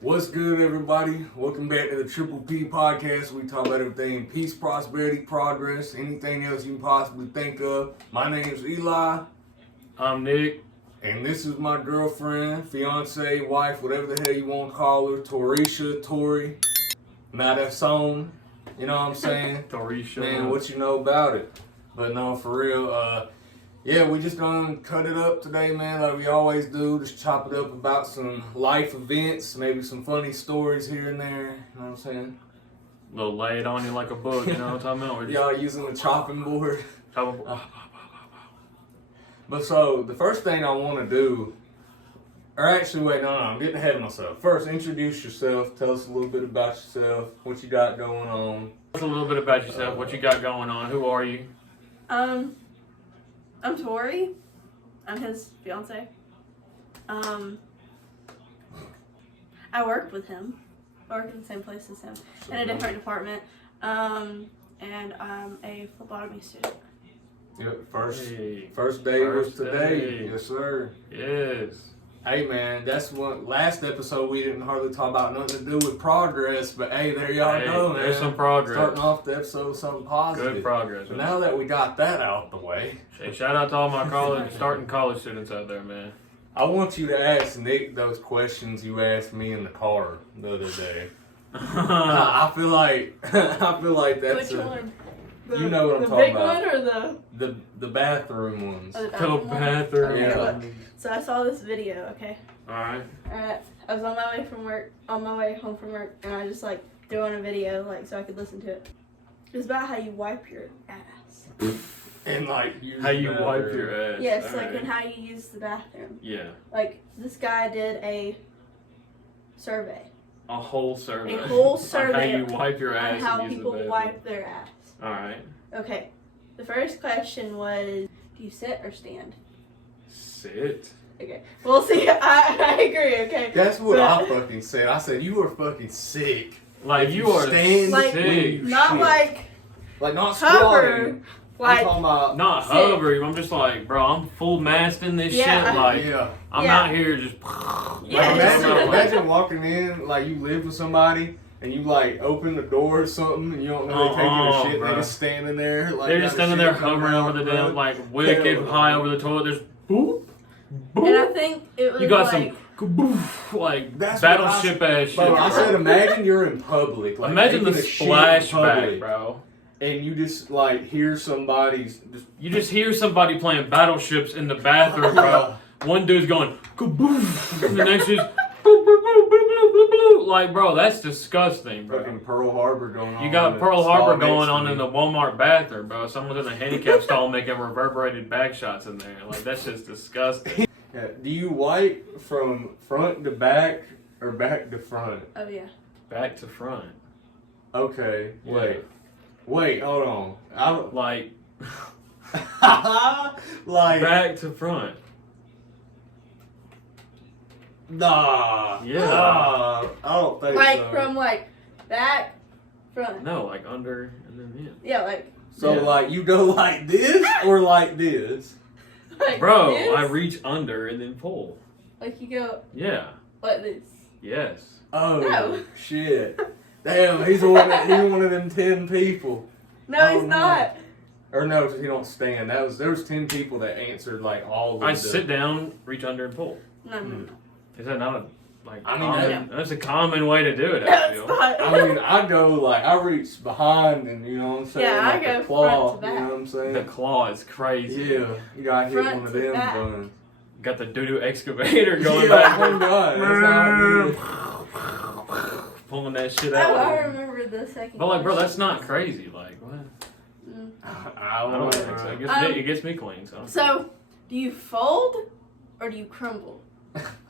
What's good, everybody? Welcome back to the Triple P podcast. We talk about everything peace, prosperity, progress, anything else you can possibly think of. My name's Eli. I'm Nick. And this is my girlfriend, fiance, wife, whatever the hell you want to call her. Tory. Now that song, you know what I'm saying? Torisha. Man, what you know about it? But no, for real, yeah, we just gonna cut it up today, man, like we always do. Just chop it up about some life events, maybe some funny stories here and there. You know what I'm saying? They'll lay it on you like a book, you know what I'm talking about? Y'all using the chopping board. Chopping. But so, the first thing I want to do, or actually, wait, no, I'm getting ahead of myself. First, introduce yourself. Tell us a little bit about yourself, what you got going on. Tell us a little bit about yourself, what you got going on. Who are you? I'm Tory. I'm his fiance. I work with him. I work in the same place as him, in a different department. And I'm a phlebotomy student. Yep, first day First was today. day. Yes, sir. Yes. Hey, man, that's what last episode we didn't hardly talk about nothing to do with progress, but hey, there y'all go, man. There's some progress. Starting off the episode with something positive. Good progress. But now that we got that out the way, Hey, shout out to all my starting college students out there, man. I want you to ask Nick those questions you asked me in the car the other day. I feel like that's Which one? You know what I'm the talking big about. one or the bathroom ones. the The bathroom one? bathroom. Okay, Yeah. look. So I saw this video, okay? Alright. I was on my way home from work, and I just threw on a video, so I could listen to it. It's about how you wipe your ass. And use How you the wipe bathroom. your ass. Yes, Alright. and how you use the bathroom. Yeah. This guy did a survey. A whole survey. A whole On survey how you wipe your ass on how and use people the bathroom. wipe their ass. Alright. Okay, the first question was, do you sit or stand? Sit. Okay, we'll see. I agree, okay. That's what I fucking said. I said you are fucking sick. Like you are stand sick. Not shit. Like not hover, squatting. I'm talking about Not Sit. hovering. I'm just like, bro, I'm full masting this Yeah. shit. Like, yeah. I'm Yeah. out here just. Yeah. Imagine walking in like you live with somebody and you open the door or something and you don't know they're taking a shit. Bro. They're just standing there. They're just standing there hovering over the damn wicked Hell no. high over the toilet. There's boop, boop. And I think it was You got some kaboof, That's what battleship ass shit. Bro, I bro. said imagine you're in public. Imagine the taking a shit in public, splashback, bro. And you just hear somebody's just You just hear somebody playing battleships in the bathroom, bro. One dude's going kaboof, and the next dude's boop, boop, boop, boop, boop, boop, boop. Like, bro, that's disgusting, bro. fucking Pearl Harbor going on. You got in Pearl the Harbor stall going next on to in me. the Walmart bathroom, bro. Someone's in a handicap stall making reverberated back shots in there. Like, that's just disgusting. Yeah. Do you wipe from front to back or back to front? Oh yeah. Back to front. Okay. Yeah. Wait, hold on. I don't Like, like back to front. nah. Yeah. Nah, I don't think so. From back, front. No, like under and then Yeah, So Yeah. you go like this or like this? Bro, this. I reach under and then pull. You go Yeah. like this. Yes. Oh No. shit. Damn, he's one of them 10 people. No, Oh, he's no. not. Or no, 'cause he don't stand. There was 10 people that answered all of I the sit down, reach under, and pull. No. Is that not a I mean, common? That's a common way to do it. No, I it's feel. not. I mean, I go I reach behind and you know what I'm saying? Yeah, I like go the claw, front to you know back. what I'm saying? The claw is crazy. Yeah, you gotta hit Front one of to them back. buns. Got the doo-doo excavator going Yeah, back. oh God, that's how it is. Pulling that shit Oh, out. I remember the second. But bro, that's question. not crazy. What? Mm. I I don't think so. It gets me clean. So. So, do you fold or do you crumble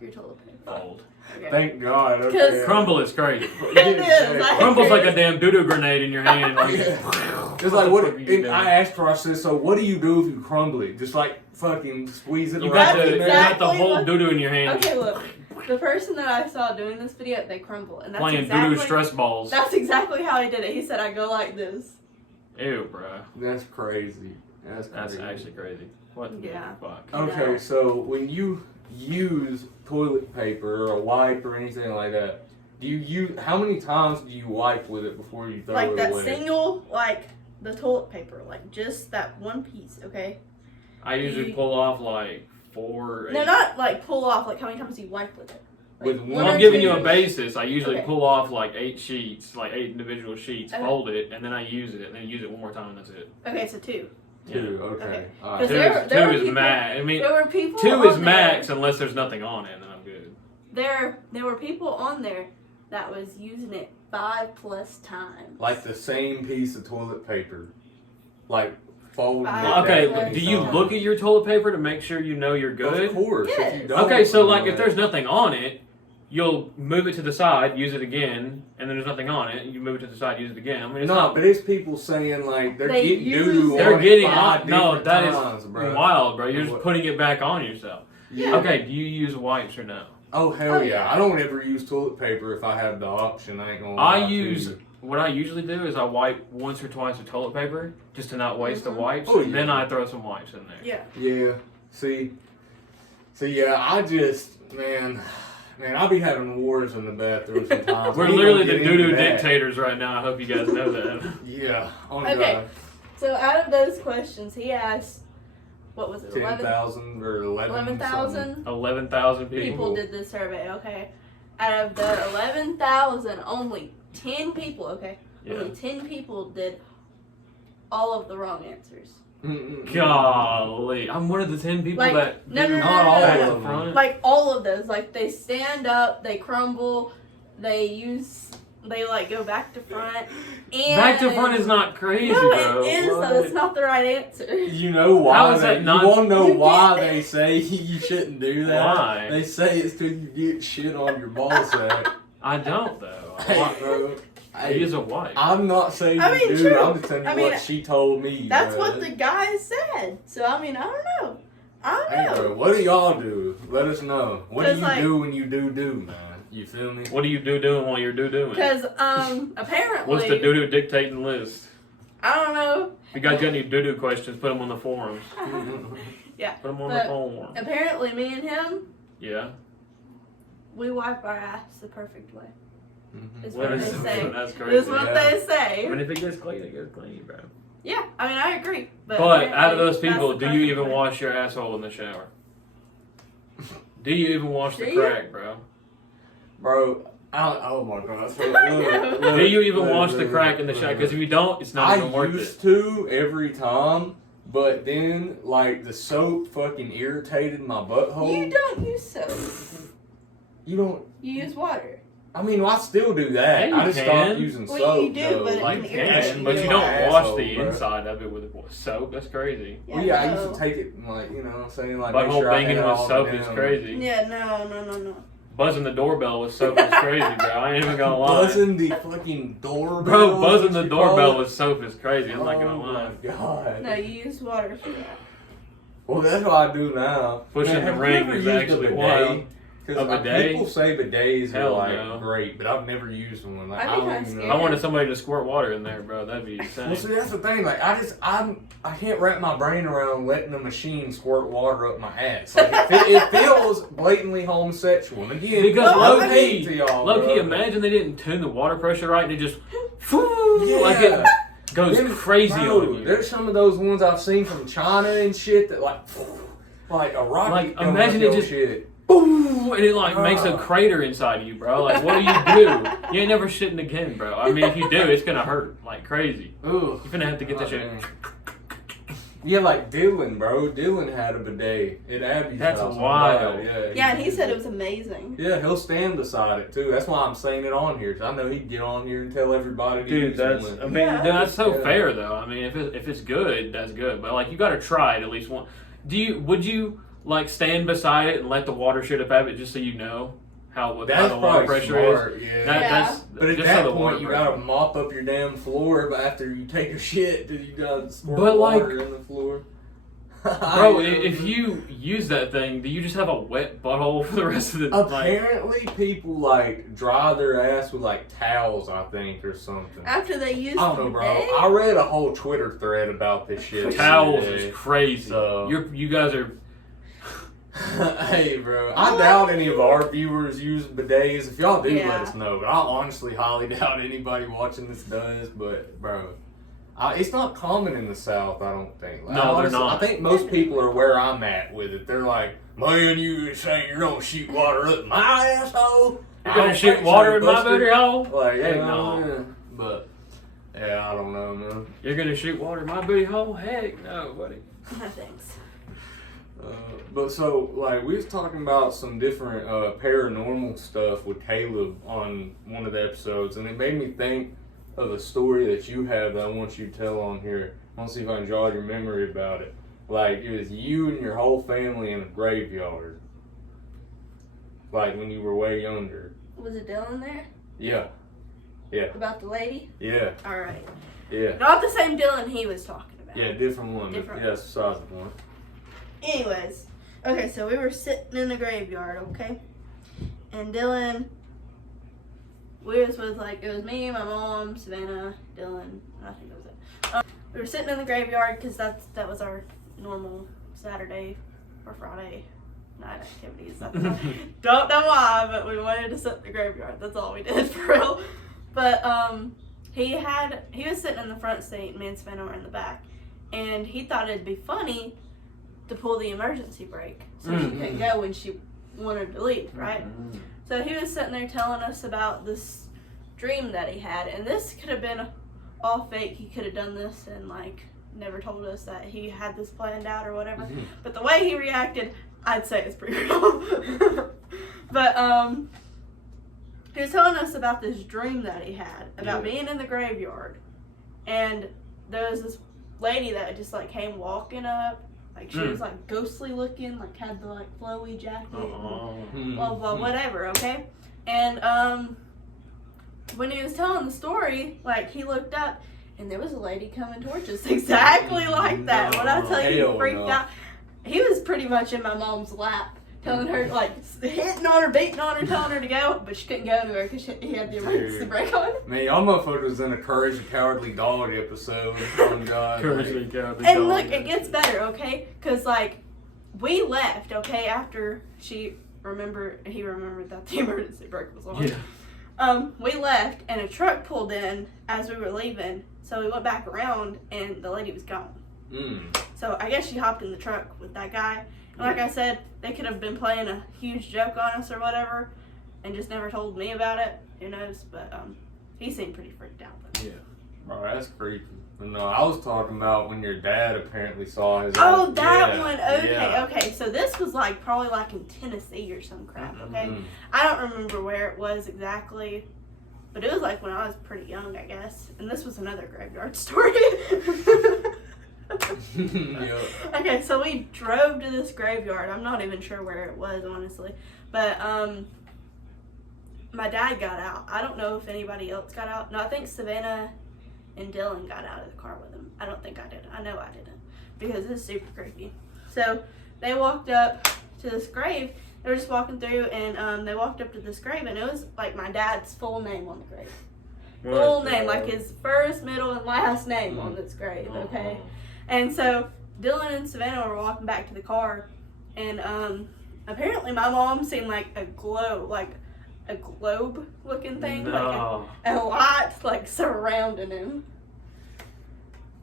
your toilet paper? Fold. Okay. Thank God. 'Cause- Okay. Crumble is crazy. It is. I Crumble's like agree. a damn doo-doo grenade in your hand. Like, It's like what? the fuck are you And doing? I asked her. I said, "So what do you do if you crumble it? Just fucking squeeze it You around got in the there?" you got the Exactly whole what- doo-doo in your hand. Okay, look. The person that I saw doing this video, they crumble, and that's Playing exactly doo-doo stress balls. That's exactly how he did it. He said, "I go like this." Ew, bro. That's crazy. That's That's crazy. actually crazy. What the Yeah. fuck? Okay, Yeah. so when you use toilet paper or a wipe or anything like that, how many times do you wipe with it before you throw Like it that away? single, like the toilet paper, like just that one piece, okay? I usually pull off like 4. No, 8. not like pull off. Like how many times do you wipe with it? Like, With one one Well, or I'm giving two? you a basis. I usually Okay. pull off like 8 sheets, like 8 individual sheets, Okay. fold it, and then I use it, and then use it one more time, and that's it. Okay, so 2. 2, okay. Okay. All 'Cause right. there were Two is people- max. I mean, There were people. 2 is on max there- unless there's nothing on it, and then I'm good. There were people on there that was using it 5+ times. Like the same piece of toilet paper. Like folding it. Five. Okay, that many do you times. look at your toilet paper to make sure you know you're Of good? course. If Yes. you don't, Okay, so like then if there's nothing on it, you'll move it to the side, use it again, and then there's nothing on it, you move it to the side, use it again. I mean, it's No, not. but it's people saying like they're They getting use doo-doo it. on They're getting 5 no. different That is times, bro. wild, bro. You're just What? putting it back on yourself. Yeah. Okay, do you use wipes or no? Oh hell Oh, yeah. yeah. I don't ever use toilet paper if I have the option. I ain't gonna I lie to use you. what I usually do is I wipe once or twice with toilet paper just to not waste the Mhm. wipes. Oh, And then yeah. I throw some wipes in there. Yeah. Yeah. See, yeah, I just man, I be having wars in the bathroom sometimes. We're We ain't literally gonna the get into doo-doo that. dictators right now. I hope you guys know that. Yeah. On Okay. God. So out of those questions, he asked, what was it? 10,000 or 11,000 11,000 people people. did this survey. Okay. Out of the 11,000, only 10 people. Okay. Yeah. Only 10 people did all of the wrong answers. Golly. I'm one of the 10 people Like, that no, do no, no, not no, all no, back no. to of them. front. Like all of those, like they stand up, they crumble, they like go back to front, and Back to front is not crazy, no, bro. it is What? though. It's not the right answer. You know why? How is that not- You want to know You why get- they say you shouldn't do that? Why? They say it's till you get shit on your ball sack. I don't, though. Hey, bro. I use a wipe. I'm not saying I you mean, do. true. I'm just telling you I mean, what she told me. That's bro. what the guy said. So I mean, I don't know. Hey, bro, what do y'all do? Let us know. What do 'Cause, you like- do when you do, man? You feel me? What are you doing while you're doing? Because apparently, What's the doo-doo dictating list? I don't know. If you guys got any doo-doo questions, put them on the forums. Yeah, Put them on but- the forum. apparently, me and him, Yeah. we wipe our ass the perfect way. Is What what is they say. That's Is crazy. what Yeah. they I say. mean, if it gets clean, it gets clean, bro. Yeah, I mean, I agree. But, But out of apparently, those that's people, the do you perfect even way. wash your asshole in the shower? Do you even wash the Do you? crack, bro? Bro, oh my god. Do you even wash the crack in the shower? Because if you don't, it's not even I worth used it. to every time, but then like the soap fucking irritated my butthole. You don't use soap. You don't. You use water. I mean, I still do that. Yeah, you I just can. stopped using Well, soap. you do, though. but it Like, can can, irritate but you your don't wash asshole, the bro. inside of it with soap. That's crazy. Well, yeah, I no. used to take it and, like, you know what I'm saying? Like, But make whole sure I banging had with all soap the is damn- crazy. Yeah, no. Buzzing the doorbell with soap is crazy, bro. I ain't even gonna lie. Buzzing the fucking doorbell. Bro, buzzing what the you doorbell call it? with soap is crazy. I'm not Oh gonna lie. my god. No, you use water for that. Well, that's what I do now. Pushing Man, the have you ring ever is used a actually bidet? wild. 'Cause, A like, bidet? people say bidets are Hell like no. great, but I've never used one. Like, I'd be I don't kinda even know. scared. I wanted somebody to squirt water in there, bro. That'd be insane. Well, see, that's the thing. Like, I can't wrap my brain around letting a machine squirt water up my ass. Like, it feels blatantly homosexual. And again, Because Well, low I key, to y'all, low key, bro. imagine they didn't tune the water pressure right and it just Yeah. like it goes Them- crazy bro, on you. There's some of those ones I've seen from China and shit that like a rocket. Like, coming imagine up it your just- shit. Boom, and it like makes a Bruh. crater inside of you, bro. Like, what do? You ain't never shitting again, bro. I mean, if you do, it's gonna hurt like crazy. Ugh. You're gonna have to get that Oh, shit. man. Yeah, like Dylan, bro. Dylan had a bidet at Abby's That's house. wild. Yeah, and he said it was amazing. Yeah, he'll stand beside it too. That's why I'm saying it on here. 'Cause I know he'd get on here and tell everybody to Dude, use that's one. I mean, Yeah. dude, that's so Yeah. fair though. I mean, if it's good, that's good. But like, you gotta try it at least once. Would you like stand beside it and let the water shit up at it just so you know how the That's water probably pressure smart. is? Yeah. That's But at just that so the water point, you pressure. gotta mop up your damn floor. But after you take a shit, then you gotta squirt But, like- water in the floor. Bro, if you use that thing, do you just have a wet butthole for the rest of the like? apparently people like dry their ass with like towels, I think, or something. After they used I don't know, bro. I read a whole Twitter thread about this shit. Towels today. is crazy. So- You guys are Hey, bro. I doubt any of our viewers use bidets. If y'all do, Yeah. let us know. But I honestly highly doubt anybody watching this does. But, bro, it's not common in the South, I don't think. Like, No, they're honestly, not. I think most people are where I'm at with it. They're like, man, you saying you're going to shoot water up my asshole? You're gonna shoot water in my booty hole? Like, Heck yeah, no. yeah. But, yeah, I don't know, man. You're gonna shoot water in my booty hole? Heck no, buddy. No thanks. But so, like, we was talking about some different paranormal stuff with Caleb on one of the episodes, and it made me think of a story that you have that I want you to tell on here. I want to see if I can jog your memory about it. Like, it was you and your whole family in a graveyard. Like, when you were way younger. Was it Dylan there? Yeah. Yeah. About the lady? Yeah. Alright. Yeah. Not the same Dylan he was talking about. Yeah, different one. Different. Yeah, besides the point. Anyways. Okay, so we were sitting in the graveyard, okay? And Dylan, we was with, like, it was me, my mom, Savannah, Dylan, I think that was it. We were sitting in the graveyard because that was our normal Saturday or Friday night activities. Don't know why, but we wanted to sit in the graveyard. That's all we did, for real. But he was sitting in the front seat, and me and Savannah were in the back, and he thought it'd be funny to pull the emergency brake so she couldn't go when she wanted to leave, right? So he was sitting there telling us about this dream that he had, and this could have been all fake. He could have done this and like never told us that he had this planned out or whatever. But the way he reacted, I'd say it's pretty real. But he was telling us about this dream that he had about being in the graveyard, and there was this lady that just like came walking up. Like, she was, like, ghostly looking, like, had the, like, flowy jacket, and blah, blah, whatever, okay? And, when he was telling the story, like, he looked up, and there was a lady coming towards us exactly like that. When I tell you, he freaked out. He was pretty much in my mom's lap, telling her, like, hitting on her, beating on her, telling her to go, but she couldn't go anywhere because he had the emergency brake on. Man, y'all motherfuckers was in a Courage the Cowardly Dog episode. Oh, God. Courage the Cowardly And Dog. look, it gets better, okay? Because, like, we left, okay, after he remembered that the emergency brake was on. Yeah. We left, and a truck pulled in as we were leaving, so we went back around, and the lady was gone. So I guess she hopped in the truck with that guy. And like I said, they could have been playing a huge joke on us or whatever, and just never told me about it. Who knows? But he seemed pretty freaked out. Yeah. Bro, that's creepy. No, I was talking about when your dad apparently saw his. Oh, that one. Okay, okay. So this was like probably like in Tennessee or some crap. Okay, I don't remember where it was exactly, but it was like when I was pretty young, I guess. And this was another graveyard story. Okay, so we drove to this graveyard. I'm not even sure where it was, honestly. But my dad got out. I don't know if anybody else got out. No, I think Savannah and Dylan got out of the car with him. I don't think I did. I know I didn't, because it's super creepy. So they walked up to this grave. They were just walking through, and they walked up to this grave, and it was like my dad's full name on the grave. Full name, like his first, middle, and last name on this grave, okay? And so Dylan and Savannah were walking back to the car, and apparently my mom seen like a globe looking thing, like a light like surrounding him.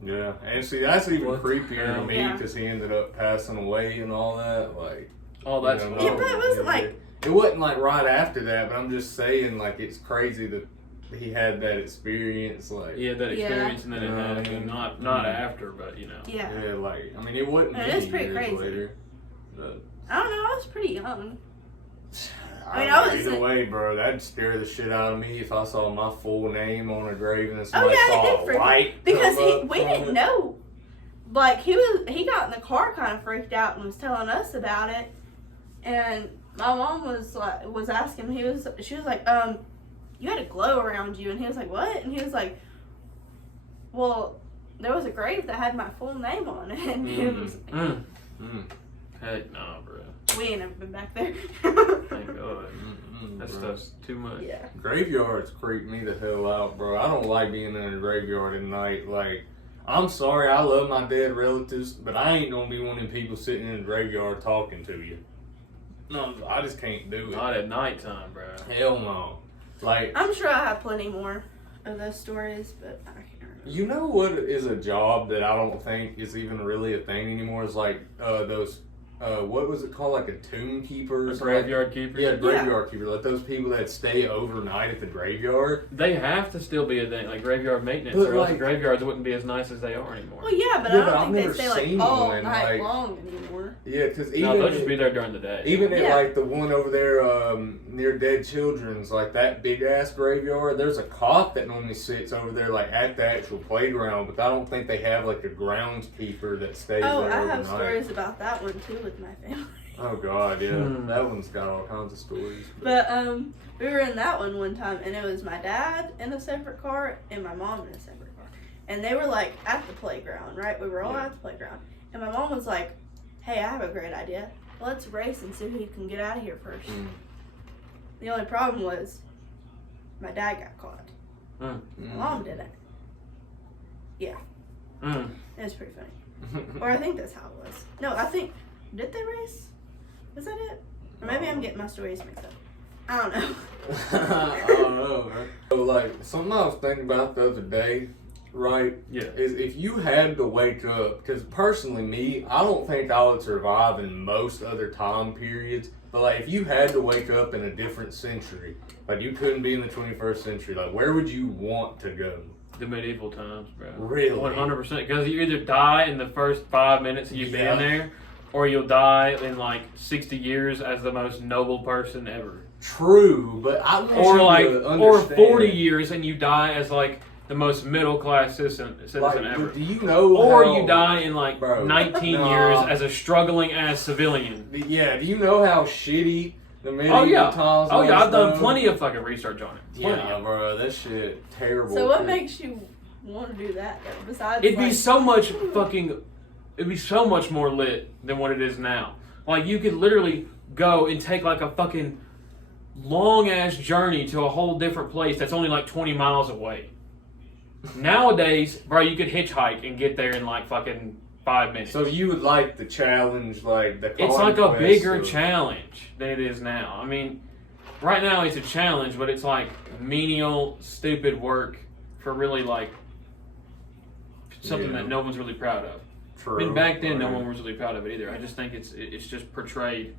Yeah, and see, that's even creepier to me Yeah. because he ended up passing away and all that. Like, Oh, that's you know, Yeah, but it wasn't like it wasn't like right after that. But I'm just saying, like, it's crazy that he had that experience. Like, yeah, that experience, and then it happened. Not after, but you know. yeah. yeah, like, I mean, it wasn't It many is pretty years crazy. later. But, I don't know. I was pretty young. I mean, don't I know, was either way, bro. That'd scare the shit out of me if I saw my full name on a grave and Oh somebody yeah, saw it a did freak light. because come we up didn't on know. Like he got in the car kind of freaked out and was telling us about it, and my mom was asking him. She was like, you had a glow around you, and he was like, what? And he was like, well, there was a grave that had my full name on it, and he was like, Heck no, bro. we ain't never been back there. Thank God. That bro. stuff's too much. Yeah. Graveyards creep me the hell out, bro. I don't like being in a graveyard at night. Like, I'm sorry, I love my dead relatives, but I ain't gonna be one of them people sitting in a graveyard talking to you. No, I just can't do it. Not at nighttime, bro. Hell no. Like, I'm sure I have plenty more of those stories, but I can't remember. you know what is a job that I don't think is even really a thing anymore? Is like those, what was it called? Like a tomb keeper or A something? graveyard keeper? Yeah, graveyard keeper. Like those people that stay overnight at the graveyard. They have to still be a thing, like graveyard maintenance, But, or else the like- graveyards wouldn't be as nice as they are anymore. Well, yeah, but Yeah, I but don't I've think never they stay like seen all one, night like- long anymore. Yeah, because even No, they'll just be there during the day. even at Yeah. like the one over there near Dead Children's, like that big ass graveyard, there's a cop that normally sits over there like at the actual playground, but I don't think they have like a groundskeeper that stays Oh, there I overnight. have stories about that one too with my family. Oh god, yeah, that one's got all kinds of stories. But we were in that one time, and it was my dad in a separate car and my mom in a separate car, and they were like at the playground, right? We were all at the playground, and my mom was like, "Hey, I have a great idea. Let's race and see who can get out of here first." The only problem was my dad got caught. My mom didn't. Yeah, it was pretty funny. Or I think that's how it was. No, I think did they race? Was that it? Or maybe I'm getting my stories mixed up. I don't know. I don't know, man. So, like, something I was thinking about the other day, right? Yeah. Is if you had to wake up, because personally, me, I don't think I would survive in most other time periods. But like, if you had to wake up in a different century, like you couldn't be in the 21st century, like where would you want to go? The medieval times, bro. Really? 100%. Because you either die in the first 5 minutes of you being there, or you'll die in like 60 years as the most noble person ever. True, but I want Or you like, to or understand. 40 years and you die as like the most middle class citizen Like, ever. do you know? Or how, you die in like Bro, 19 nah. years as a struggling ass civilian. Yeah. Do you know how shitty the medieval Oh yeah, times? oh yeah. was, I've done though? plenty of fucking research on it. Plenty Yeah, of it. bro, that shit terrible. So what makes you want to do that though? Besides, It'd be like, so much fucking. It'd be so much more lit than what it is now. Like you could literally go and take like a fucking long ass journey to a whole different place that's only like 20 miles away. Nowadays, bro, you could hitchhike and get there in like fucking 5 minutes. So you would like the challenge, like the It's like a conquest bigger of- challenge than it is now. I mean, right now it's a challenge, but it's like menial, stupid work for really like something Yeah. that no one's really proud of. True. I mean, back then no Right. one was really proud of it either. I just think it's just portrayed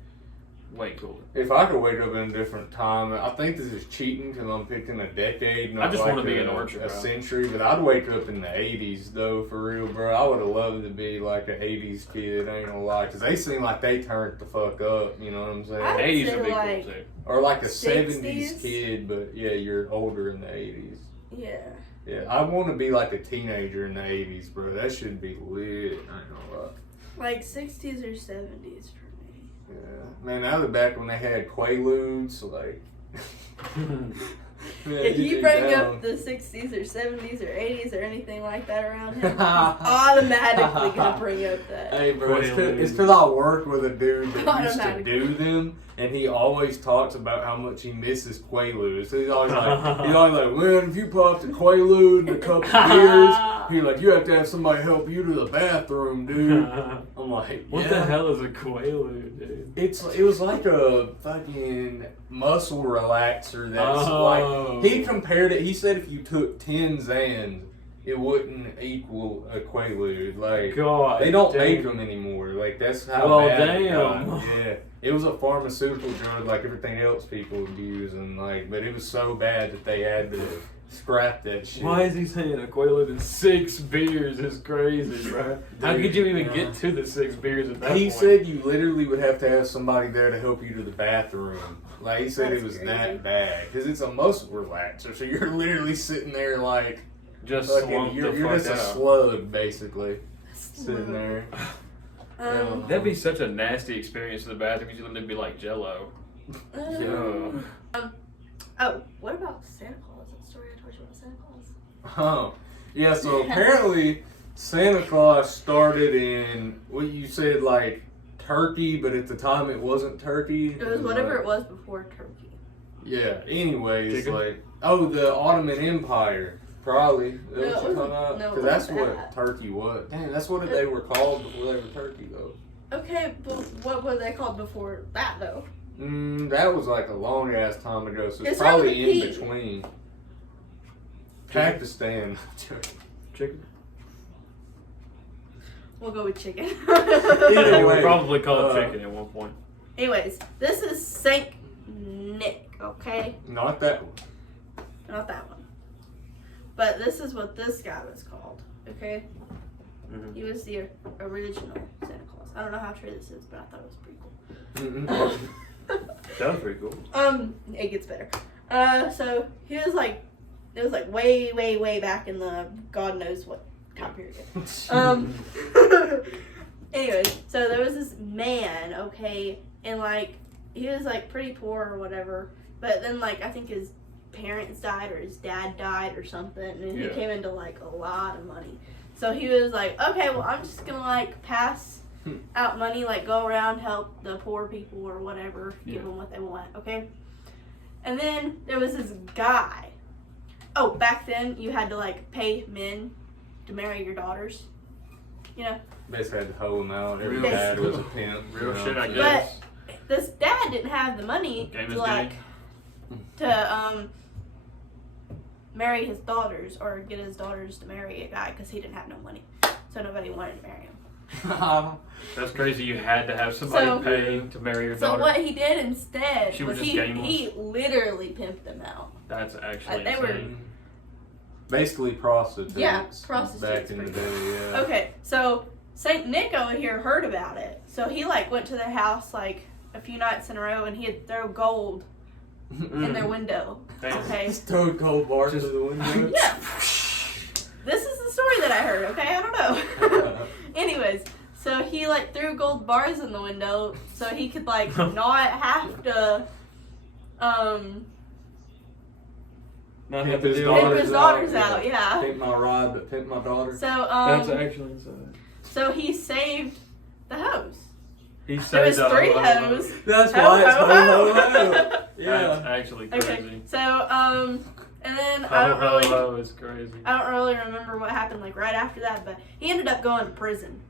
way cooler. If I could wake up in a different time, I think this is cheating because I'm picking a decade, not I just like wanna be a, an orchard, a bro. century. But I'd wake up in the '80s though, for real, bro. I would have loved to be like an '80s kid. I ain't gonna lie, because they seem like they turned the fuck up. You know what I'm saying? I'd 80s say, would be like, cool too. Or like a 60s? '70s kid, but yeah, you're older in the '80s. yeah. Yeah, I want to be like a teenager in the '80s, bro. That should be lit. I ain't gonna lie. Like 60s or 70s for me. Yeah, man, that was back when they had Quaaludes, like. Man, If get you it bring down. up the 60s or 70s or 80s or anything like that around him, he's automatically gonna bring up that. Hey, bro, it's Quaaludes. because I work with a dude that used to Automatically. do them, and he always talks about how much he misses Quaaludes. So he's always like, man, if you popped a Quaalude and a couple beers, he's like, you have to have somebody help you to the bathroom, dude. I'm like, What yeah. the hell is a Quaalude, dude? It was like a fucking muscle relaxer that's Oh. like, he compared it, he said if you took 10 Zans, it wouldn't equal a Quaalude. Like, God, they don't damn. make them anymore. Like, that's how Well, bad it damn. got. Yeah. It was a pharmaceutical drug like everything else people would use, and like, but it was so bad that they had to scrap that shit. Why is he saying a Quaalude and 6 beers is crazy, bro? How Dude, could you even yeah. get to the 6 beers at that He point? said you literally would have to have somebody there to help you to the bathroom. Like, he said That's it was crazy. that bad. Because it's a muscle relaxer. So you're literally sitting there like, just fucking, slumped you're the just fuck a out. slug, basically. Sitting there. That'd be such a nasty experience in the bathroom because you'd literally be like Jello. Oh, what about Santa Claus? That story I told you about Santa Claus. Oh. Yeah, so apparently Santa Claus started in, what you said, like, Turkey, but at the time it wasn't Turkey. It was whatever it was before Turkey. Yeah, anyways, Chicken? like, oh, the Ottoman Empire. Probably. No, That's it what you're wasn't- talking about? no, it 'Cause that's wasn't what that. Turkey was. Dang, that's what they were called before they were Turkey, though. Okay, but what were they called before that though? That was like a long ass time ago, so it's It's probably hard to in eat. between. Pakistan. Chicken. We'll go with chicken. Yeah, way, we probably called it chicken at one point. Anyways, this is Saint Nick, okay? Not that one. Not that one. But this is what this guy was called, okay? Mhm. He was the original Santa Claus. I don't know how true this is, but I thought it was pretty cool. Sounds pretty cool. It gets better. So he was like, it was like way, way, way back in the God knows what time period. Anyways, so there was this man, okay, and like he was like pretty poor or whatever, but then like I think his parents died or his dad died or something, and he Yeah. came into like a lot of money. So he was like, okay, well I'm just gonna like pass out money, like go around help the poor people or whatever, give them what they want, okay? And then there was this guy. Oh, back then you had to like pay men to marry your daughters, you know. Basically had to hoe them out. Every Real dad shit. was a pimp. Real you know, shit, I so- guess. But this dad didn't have the money Game to is like game. to marry his daughters or get his daughters to marry a guy because he didn't have no money, so nobody wanted to marry him. That's crazy. You had to have somebody So- pay to marry your So daughter. what he did instead She was was just gameless? he literally pimped them out. That's actually They were- insane. Basically prostitutes. Yeah, prostitutes, Back in the pretty day, yeah. Okay, so Saint Nick over here heard about it, so he like went to their house like a few nights in a row, and he'd throw gold in their window. Damn. Okay. Just throw cold bars to the window. Yeah. This is the story that I heard, okay? I don't know. Anyways, so he like threw gold bars in the window so he could like not have to Not Pimp have to his deal pimp with his it. daughters out, yeah. Pimp my ride, but pimp my daughter. So That's actually insane. so he saved the hose. He There was saved 3 the hoes. That's Ho, why it's ho, ho, ho, ho. ho. That's Yeah. actually Okay. crazy. So and then I don't really It's crazy. I don't really remember what happened like right after that, but he ended up going to prison.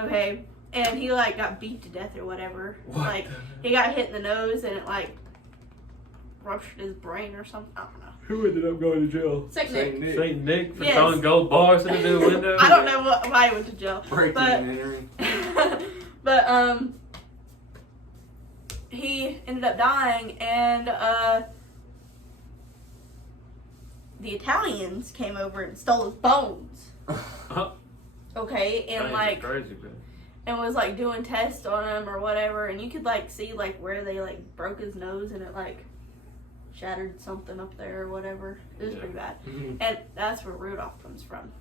Okay? And he like got beat to death or whatever. What? Like he got hit in the nose and it like ruptured his brain or something. I don't know. Who ended up going to jail? Sick Saint Nick. Nick. Saint Nick for Yes. throwing gold bars into the window. I don't know why he went to jail. Breaking But and entering. but he ended up dying, and the Italians came over and stole his bones. Okay, and That's like crazy, man. and was like doing tests on him or whatever, and you could like see like where they like broke his nose and it like shattered something up there or whatever. It was Yeah. pretty bad, and that's where Rudolph comes from.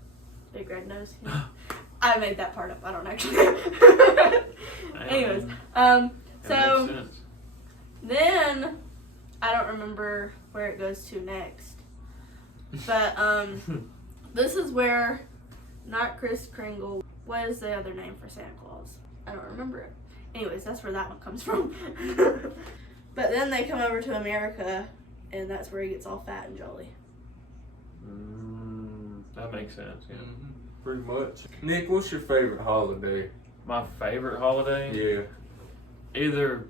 Big red nose. I made that part up. I don't actually. Anyways, That so makes sense. then I don't remember where it goes to next, but this is where not Kris Kringle. What is the other name for Santa Claus? I don't remember it. Anyways, that's where that one comes from. But then they come over to America, and that's where he gets all fat and jolly. That makes sense. Yeah. Pretty much. Nick, what's your favorite holiday? My favorite holiday. Yeah. Either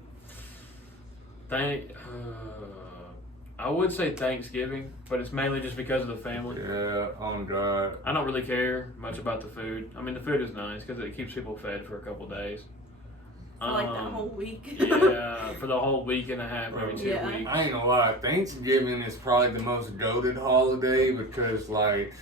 I would say Thanksgiving, but it's mainly just because of the family. Yeah, on God. I don't really care much about the food. I mean, the food is nice because it keeps people fed for a couple days. For like that whole week. Yeah, for the whole week and a half, maybe 2 Yeah. weeks. I ain't gonna lie, Thanksgiving is probably the most goated holiday because, like,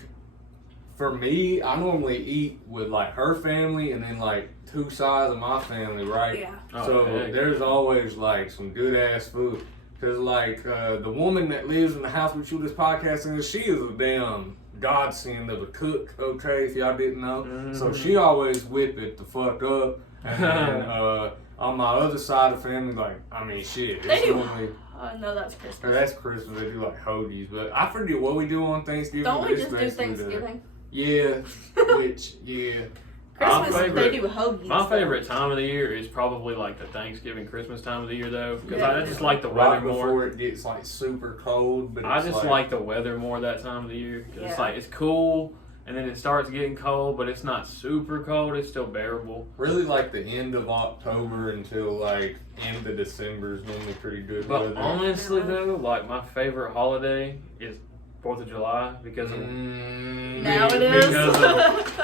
for me, I normally eat with, like, her family and then, like, 2 sides of my family, right? Yeah. Oh, So heck. there's always, like, some good-ass food. Because, like, the woman that lives in the house we shoot this podcast in, she is a damn godsend of a cook, okay, if y'all didn't know. So she always whip it the fuck up. And then, on my other side of the family, like, I mean, shit. They It's do. normally, Oh no, that's or Christmas. that's Christmas. They do like hoagies, but I forget what we do on Thanksgiving. Don't but we it's just do basically Thanksgiving? Yeah, which yeah. Christmas, My they favorite- do hoagies. My though. favorite time of the year is probably like the Thanksgiving, Christmas time of the year, though, because Yeah. I just like the Right weather more. before it gets like super cold, but I it's just like the weather more that time of the year. 'Cause it's Yeah. like it's cool and then it starts getting cold, but it's not super cold. It's still bearable. Really, like the end of October until like end of December is normally pretty good But weather. honestly, though, like my favorite holiday is 4th of July because of, Now it is.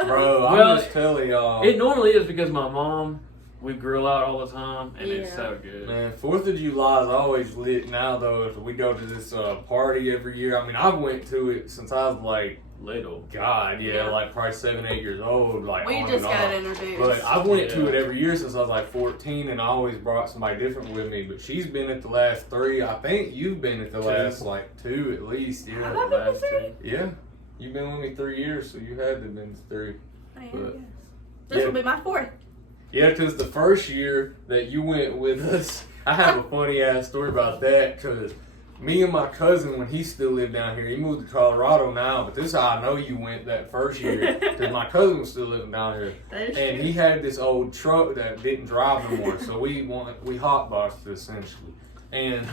Bro, Well, I'm just telling y'all. it normally is because my mom, we grill out all the time, and it's Yeah. so good. Man, 4th of July is always lit now, though. If we go to this party every year, I mean, I've went to it since I was like, Little. God, Yeah. like probably 7, 8 years old. Like, We on just and got off. introduced. But I went to Yeah. it every year since I was like 14, and I always brought somebody different with me. But she's been at the last 3. I think you've been at the 2. last like 2 at least. Have Yeah, I been to Last 3? two. yeah. You've been with me 3 years, so you had to have been to 3. Oh, yeah, But- yes. This yeah. will be my 4th. Yeah, because the first year that you went with us, I have a funny ass story about that. Because me and my cousin, when he still lived down here, he moved to Colorado now. But this is how I know you went that first year. Because my cousin was still living down here. That is And true. he had this old truck that didn't drive no more. So we hotboxed it essentially. And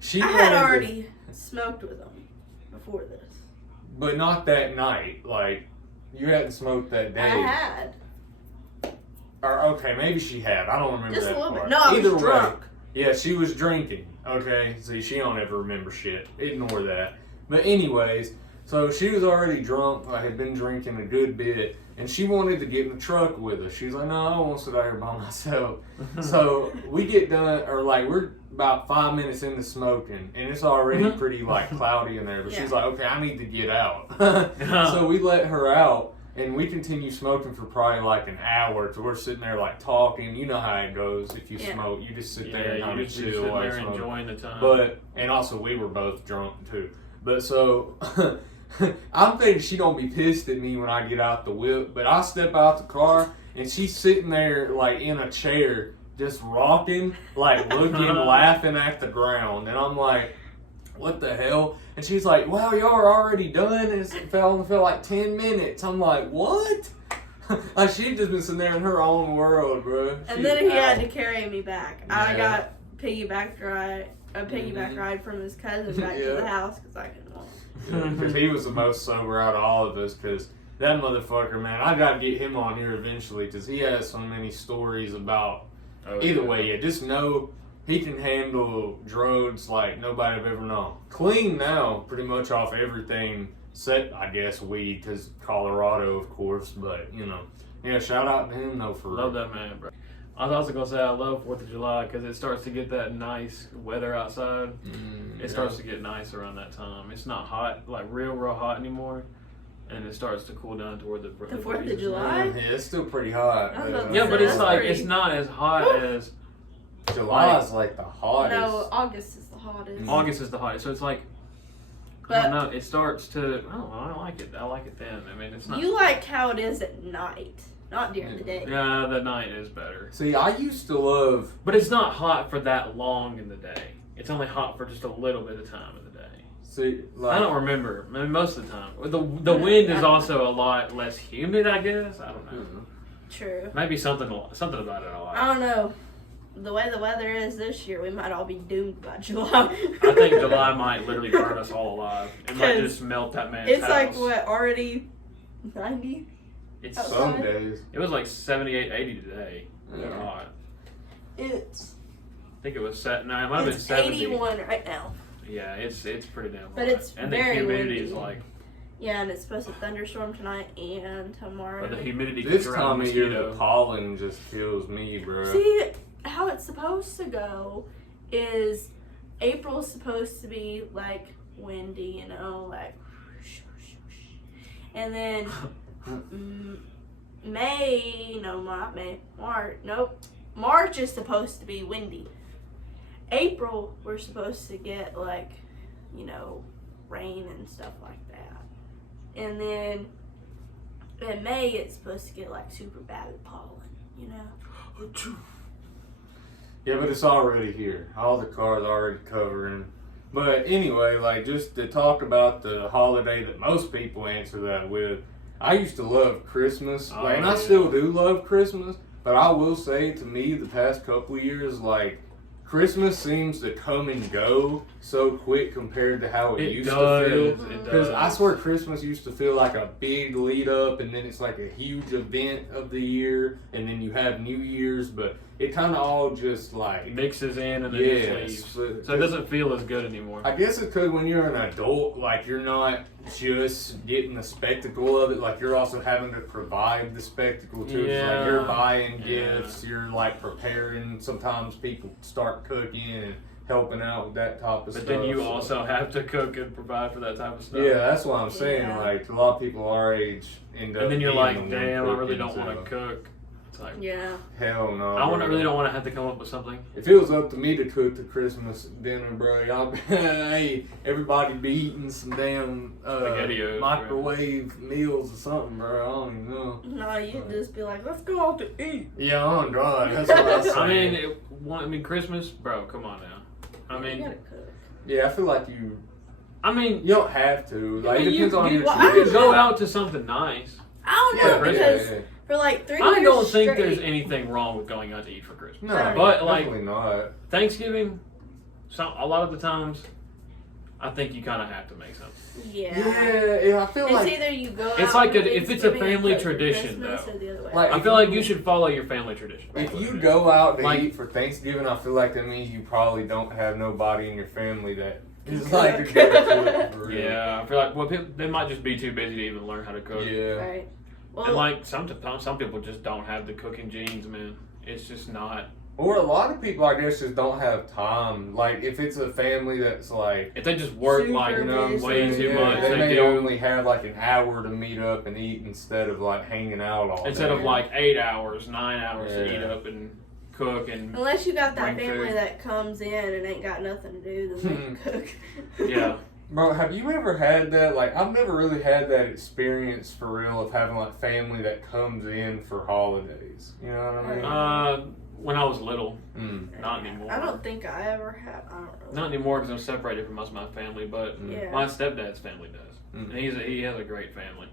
she I wanted had to- already smoked with him before this. but not that night. Like, you hadn't smoked that day. I had. Or, okay, maybe she had. I don't remember Just a that little part. bit. No, I was Either way, drunk. yeah, she was drinking. Okay, see, she don't ever remember shit. Ignore that. But anyways, so she was already drunk. I had been drinking a good bit, and she wanted to get in the truck with us. She was like, "No, I don't want to sit out here by myself." So we get done, or like we're about 5 minutes into smoking, and it's already pretty like cloudy in there. But she's Yeah. like, "Okay, I need to get out." So we let her out. And we continue smoking for probably like an hour. So we're sitting there like talking. You know how it goes. If you Yeah. smoke, you just sit there Yeah, and kind you of just chill sitting while there you're smoking. enjoying the time. But and also we were both drunk too. But so I'm thinking she don't be pissed at me when I get out the whip. But I step out the car and she's sitting there like in a chair, just rocking, like looking, laughing at the ground. And I'm like, what the hell? And she's like, wow, y'all are already done. And it felt like 10 minutes. I'm like, what? Like she'd just been sitting there in her own world, bro. And She's then he had out. to carry me back. I Yeah. got a piggyback ride from his cousin back to Yeah. the house because I couldn't walk. Because he was the most sober out of all of us. Because that motherfucker, man, I gotta get him on here eventually. Because he has so many stories about. Oh, Either yeah. way, yeah, just know he can handle drugs like nobody I've ever known. Clean now, pretty much off everything, except I guess weed, because Colorado, of course. But you know, yeah, shout out to him though for Love that man, bro. I was also gonna say I love 4th of July because it starts to get that nice weather outside. It starts to get nice around that time. It's not hot, like real hot anymore, and it starts to cool down toward the 4th of breezes. July? Yeah, it's still pretty hot. I was about to Yeah, say, but it's that's like pretty- it's not as hot as July's like the hottest. No, August is the hottest. August is the hottest. So it's like I But don't know. It starts to. I don't know. I like it. I like it then. I mean, it's not. you like how it is at night, not during the day. Yeah, the night is better, See, I used to love. but it's not hot for that long in the day. It's only hot for just a little bit of time in the day. See, like, I don't remember. I mean, most of the time, the wind is also a lot less humid. I guess I don't know. True. Maybe something about it I like. I don't know. The way the weather is this year, we might all be doomed by July. I think July might literally burn us all alive. It might 'Cause just melt that man's It's house. like what, already 90? It's outside? some days. It was like 78, 80 today. It was Yeah. hot. It's I think it was set. No, it might have been it's 70. 81 right now. Yeah, it's pretty damn hot. But it's and very the humidity windy. is like, Yeah, and it's supposed to thunderstorm tonight and tomorrow. but the humidity This gets around time the of year, the mosquito. pollen just kills me, bro. See, how it's supposed to go is April's supposed to be like windy, you know, like whoosh, whoosh, whoosh. And then May, no, not May, March, nope. March is supposed to be windy. April, we're supposed to get like, you know, rain and stuff like that. And then in May, it's supposed to get like super bad with pollen, you know? Yeah, but it's already here. All the cars already covering. But anyway, like just to talk about the holiday that most people answer that with, I used to love Christmas, Oh, and I yeah. still do love Christmas. But I will say, to me, the past couple of years, like Christmas seems to come and go so quick compared to how it, It used does. to feel. It Because I swear Christmas used to feel like a big lead up, and then it's like a huge event of the year, and then you have New Year's, but it kind of all just like mixes in and then just leaves. So it doesn't feel as good anymore. I guess it's because when you're an adult, like you're not just getting the spectacle of it, like you're also having to provide the spectacle too. It's like you're buying gifts, you're like preparing. Sometimes people start cooking and helping out with that type of stuff. But then you also have to cook and provide for that type of stuff. Yeah, that's what I'm saying. Like a lot of people our age end up. And then you're like, being damn, I really don't cooking, want to cook. It's like, hell no. really don't want to have to come up with something. If it was up to me to cook the Christmas dinner, bro, hey, everybody be eating some damn microwave meals or something, bro. I don't even know. No, you'd just be like, let's go out to eat. Yeah, I'm dry. That's what I was saying. I mean, Christmas, bro, come on now. I mean, you gotta cook. Yeah, I feel like you. I mean, you don't have to. Like, it depends on your I could go out to something nice. I don't know because for like 3 years I don't think straight, there's anything wrong with going out to eat for Christmas. No, but like definitely not. Thanksgiving, a lot of the times, I think you kind of have to make something. Yeah, I feel like it's either you go. It's out like if it's a family tradition though. Like, I feel like you should follow your family tradition. If you go out to eat for Thanksgiving, I feel like that means you probably don't have nobody in your family that is like a good cook. For real. Yeah, I feel like they might just be too busy to even learn how to cook. Yeah. Right. Well, and like some people just don't have the cooking genes, man. It's just not. Or a lot of people, I guess, just don't have time. Like, if it's a family that's like... If they just work, super like, way busy. too much. They may only have, like, an hour to meet up and eat instead of, like, hanging out all day. Instead of, like, 8 hours, 9 hours to eat up and cook and... Unless you got that bring family food. that comes in and ain't got nothing to do, then they cook. Yeah. Bro, have you ever had that? Like, I've never really had that experience for real of having, like, family that comes in for holidays. You know what I mean? When I was little. Mm. Not anymore. I don't think I ever have. I don't know. Not anymore because I'm separated from most of my family, but Yeah. my stepdad's family does. Mm. And he has a great family.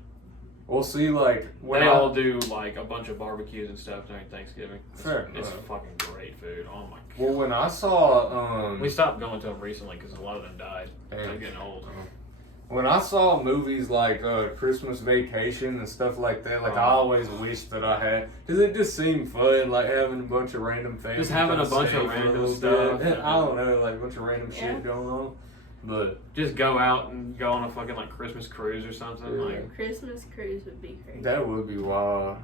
We'll see, like... They all do, like, a bunch of barbecues and stuff during Thanksgiving. It's enough. fucking great food. Oh, my God. Well, when I saw... we stopped going to them recently because a lot of them died. They're getting old. When I saw movies like Christmas Vacation and stuff like that, like I always wished that I had, because it just seemed fun, like having a bunch of random families. Just having a bunch of random stuff. I don't know, like a bunch of random shit going on. But just go out and go on a fucking like Christmas cruise or something. Yeah. Like Christmas cruise would be crazy. that would be wild.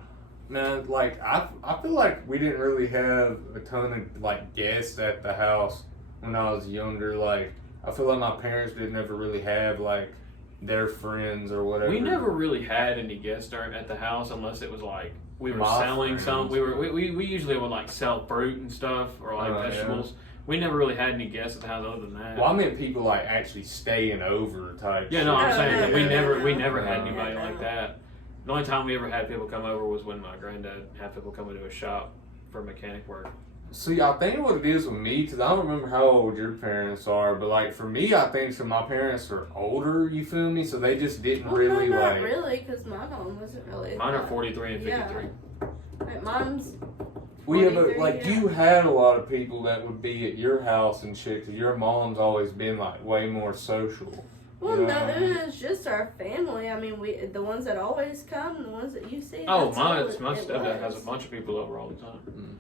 Man, like I feel like we didn't really have a ton of like guests at the house when I was younger. Like I feel like my parents didn't ever really have like their friends or whatever. we never really had any guests at the house unless it was like we were My selling friends. some. We usually would like sell fruit and stuff or like vegetables. We never really had any guests at the house other than that. Well, I meant people like actually staying over type. Yeah, no, I'm No, saying no, that no, we no, never no, had no, anybody no. like that. The only time we ever had people come over was when my granddad had people come into his shop for mechanic work. See, I think what it is with me, because I don't remember how old your parents are, but like for me, I think so my parents are older, you feel me? So they just didn't Well, really no, not like. really, because my mom wasn't really. Mine are 43 and 53. Like, mom's. We have 43, like yeah. you had a lot of people that would be at your house and shit, because your mom's always been like way more social. Well, Yeah. no, it was just our family. I mean, the ones that always come, the ones that you see. Oh, that's all my it stepdad has a was. bunch of people over all the time.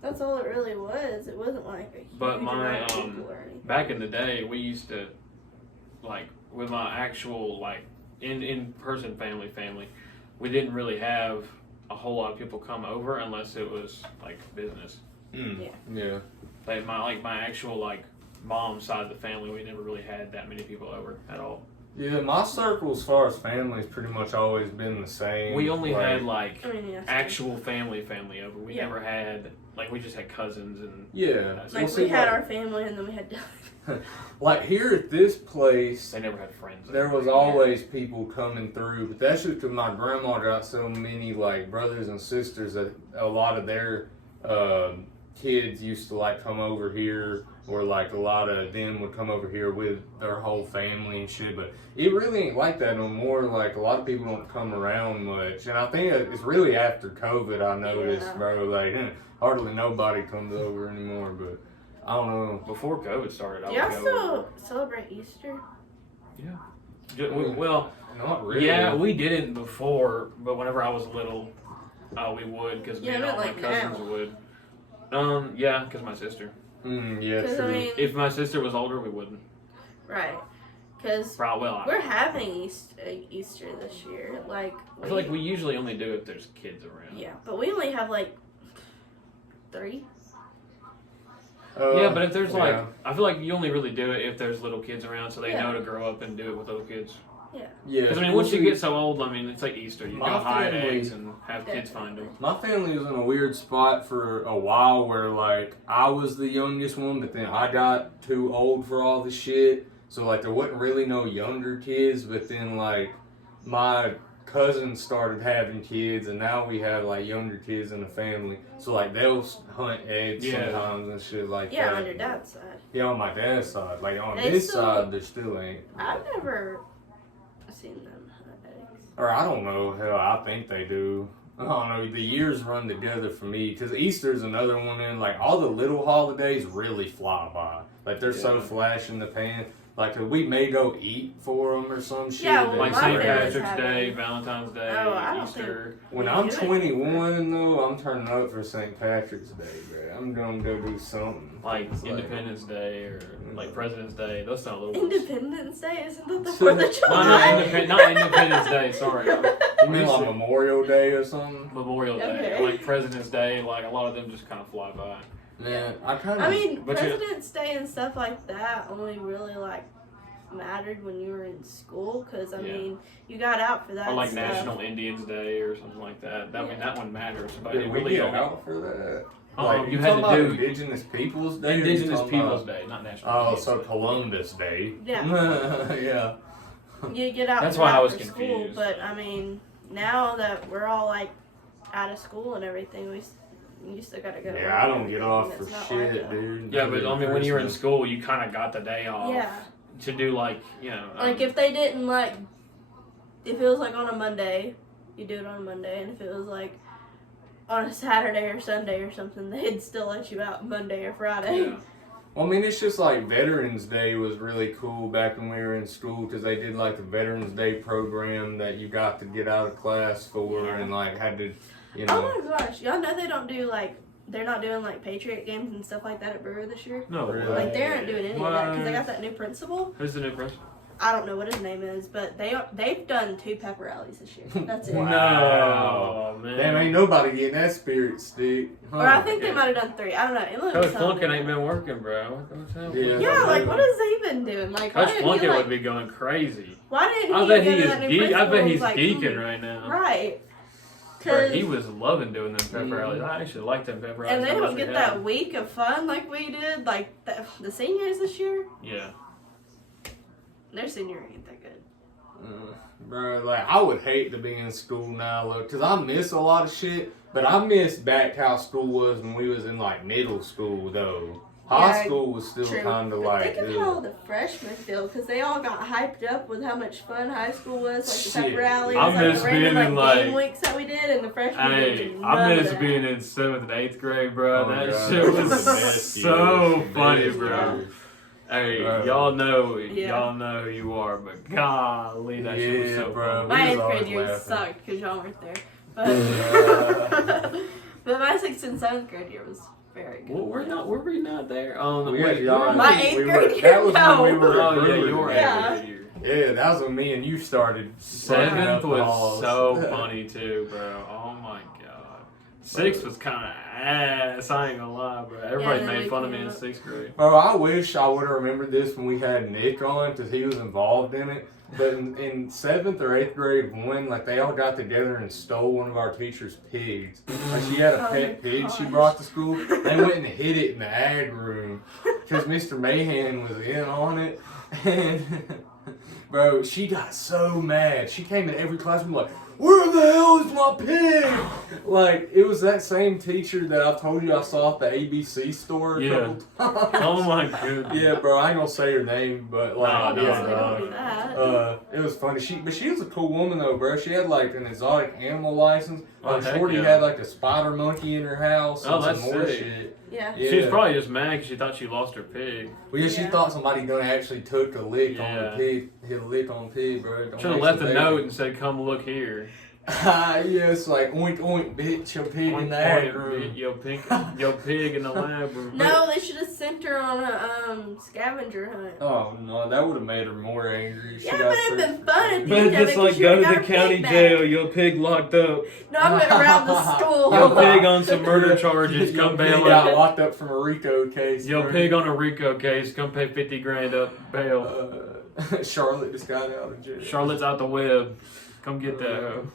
That's all it really was. It wasn't like a huge But my, amount of people or anything. Back in the day, we used to, like, with my actual, like, in-person family, we didn't really have a whole lot of people come over unless it was, like, business. Yeah. Like, my actual, like, mom's side of the family, we never really had that many people over at all. Yeah, my circle as far as family has pretty much always been the same. We only had, like, I mean, yeah, actual family over. We Yeah. never had, like, we just had cousins and... Yeah. So like, see, we had like- our family and then we had. Like here at this place, They never had friends. there was always people coming through, but that's just because my grandma got so many like brothers and sisters that a lot of their kids used to like come over here, or like a lot of them would come over here with their whole family and shit. But it really ain't like that no more. Like a lot of people don't come around much, and I think it's really after COVID I noticed, Yeah. bro. Like hardly nobody comes over anymore, but. I don't know. Before COVID started, I Y'all would go still over. celebrate Easter? Yeah. Well, not really. yeah, we didn't before, but whenever I was little, we would because Yeah, me and but all my like cousins now. would. Yeah, because my sister. Yeah, 'Cause, true. I mean, If my sister was older, we wouldn't. right. Because Probably. Well, we're having Easter this year. Like, I feel like we usually only do if there's kids around. Yeah, but we only have like 3. Yeah, but if there's like, yeah. I feel like you only really do it if there's little kids around, so they Yeah. know to grow up and do it with other kids. Yeah. Because I mean, once you get so old, I mean, it's like Easter. You My go hide family- eggs and have kids find them. My family was in a weird spot for a while where, like, I was the youngest one, but then I got too old for all the shit. So, like, there wasn't really no younger kids, but then, like, my cousins started having kids, and now we have, like, younger kids in the family. So, like, they'll hunt eggs Yeah. sometimes and shit like Yeah, that. on your dad's side. Yeah, on my dad's side. Like, on They this still- side, there still ain't. I've never seen them hunt eggs. Or I don't know. Hell, I think they do. I don't know. The years run together for me because Easter's another one. And like all the little holidays really fly by. Like they're so Yeah. flash in the pan. Like 'cause we may go eat for them or some shit. Yeah, well, but Like my St. family's Patrick's having- Day, Valentine's Day, Oh, I don't Easter. when we I'm do it. 21 though, I'm turning up for St. Patrick's Day, bro. I'm gonna go do something. Like It's Independence Day or like President's Day. Those sound a little. Independence Day? Isn't that the So- 4th of No, July? not Independence Day. Sorry, You mean like Memorial Day or something? Memorial Day, Okay. like President's Day. Like a lot of them just kind of fly by. Man, I kind of. I mean, But you- President's Day and stuff like that only really like mattered when you were in school because I Yeah. mean you got out for that Or like stuff. National Indians Day or something like that. That I mean that one matters, but Did it we really get only. out for that? You had talking to about do Indigenous Peoples Day. or you Indigenous talking Peoples about- Day, not National. Oh, Indians so Day. Columbus Day. Yeah. Yeah. You get out That's for why that I was for school, confused. but I mean now that we're all like out of school and everything, you still gotta go. to work Yeah, I and don't get everything, off and for it's not shit, like that. dude. Yeah, but I mean, when you were in Christmas. school, you kind of got the day off Yeah, to do like like if they didn't like, if it was like on a Monday, you do it on a Monday, and if it was like on a Saturday or Sunday or something, they'd still let you out Monday or Friday. Yeah. Well, I mean, it's just like Veterans Day was really cool back when we were in school because they did like the Veterans Day program that you got to get out of class for Yeah. and like had to, you know. Oh my gosh, y'all know they don't do like, they're not doing like Patriot games and stuff like that at Brewer this year? No, Really? Like they aren't doing any of that because they What? got that new principal. Who's the new principal? I don't know what his name is, but they've done 2 pep rallies this year. That's it. Wow. No, man. Damn, ain't nobody getting that spirit stick. Or I think they Yeah. might have done 3. I don't know. It looked Coach something Flunkin ain't different. been working, bro. Go tell Yeah. him. Yeah, like what has he been doing? Like why Coach didn't he Flunkin like? would be going crazy. Why didn't I he bet go he to is that new geek. I principal bet and he's was like, geeking right now. Right. Bro, 'Cause- he was loving doing them pep Mhm. rallies. I actually liked them pep rallies. and they how much don't get had that them. week of fun like we did. Like the seniors this year, Yeah. their senior ain't that good. Bro, like I would hate to be in school now, look, cause I miss a lot of shit. But I miss back how school was when we was in like middle school though. High Yeah, school was still True. kind of But like. think of how the freshmen feel because they all got hyped up with how much fun high school was, like the Shit. pep rallies, I like miss the random being in, like like- game weeks that we did, and the freshmen Hey, did I none of miss that. being in 7th and 8th grade, bro. Oh, that God, shit that was the best so years, funny, best bro. years. Hey, Bro. y'all know who you are, but golly, that shit was Yeah, so bro. fun. My We was 8th grade always year laughing. sucked because y'all weren't there, but but my 6th and 7th grade year was very good. Well, were we not there? We wait, had y'all. My we 8th were- grade year, That was no. when we were. Oh yeah, recruiting. your Yeah. 8th grade year. Yeah, that was when me and you started. running 7th up the was halls. so funny too, bro. Oh my god. 6th was kind of ass. I ain't gonna lie, bro. Everybody then made we fun of me came in up. 6th grade. Bro, I wish I would have remembered this when we had Nick on because he was involved in it. But in 7th or 8th grade, like they all got together and stole one of our teacher's pigs. Like she had a Oh pet my pig she gosh. brought to school. They went and hid it in the ag room because Mr. Mahan was in on it. And bro, she got so mad. She came in every class and was like, "Where the hell is my pig?" Like it was that same teacher that I told you I saw at the ABC store a Yeah. couple times. Oh my goodness. Yeah, bro, I ain't gonna say her name, but like, No, yeah, we don't do that. it was funny. She was a cool woman though, bro. She had like an exotic animal license. Oh, heck Shorty yeah. had like a spider monkey in her house Oh, and some that's more sick. shit. Yeah. Yeah. She was probably just mad because she thought she lost her pig. Well, yeah, she Yeah. thought somebody done actually took a lick on Yeah. the pig. He'll lick on pig, bro. Don't Should have make left some a baby. note and said, "Come look here." Yeah, it's like oink oink, bitch, your pig in the ag room. Your pig in the lab room. No, they should have sent her on a scavenger hunt. Oh no, that would have made her more angry. She Yeah, got but it'd searched been for fun pig. if But you it's just like go to the county jail. Your pig locked up. No, I went around the school. Your pig on some murder charges. Your Come pig bail got out. locked up from a RICO case. Your bro. pig on a RICO case. Come pay $50,000 up bail. Charlotte just got out of jail. Charlotte's out the web. Come get that hoe.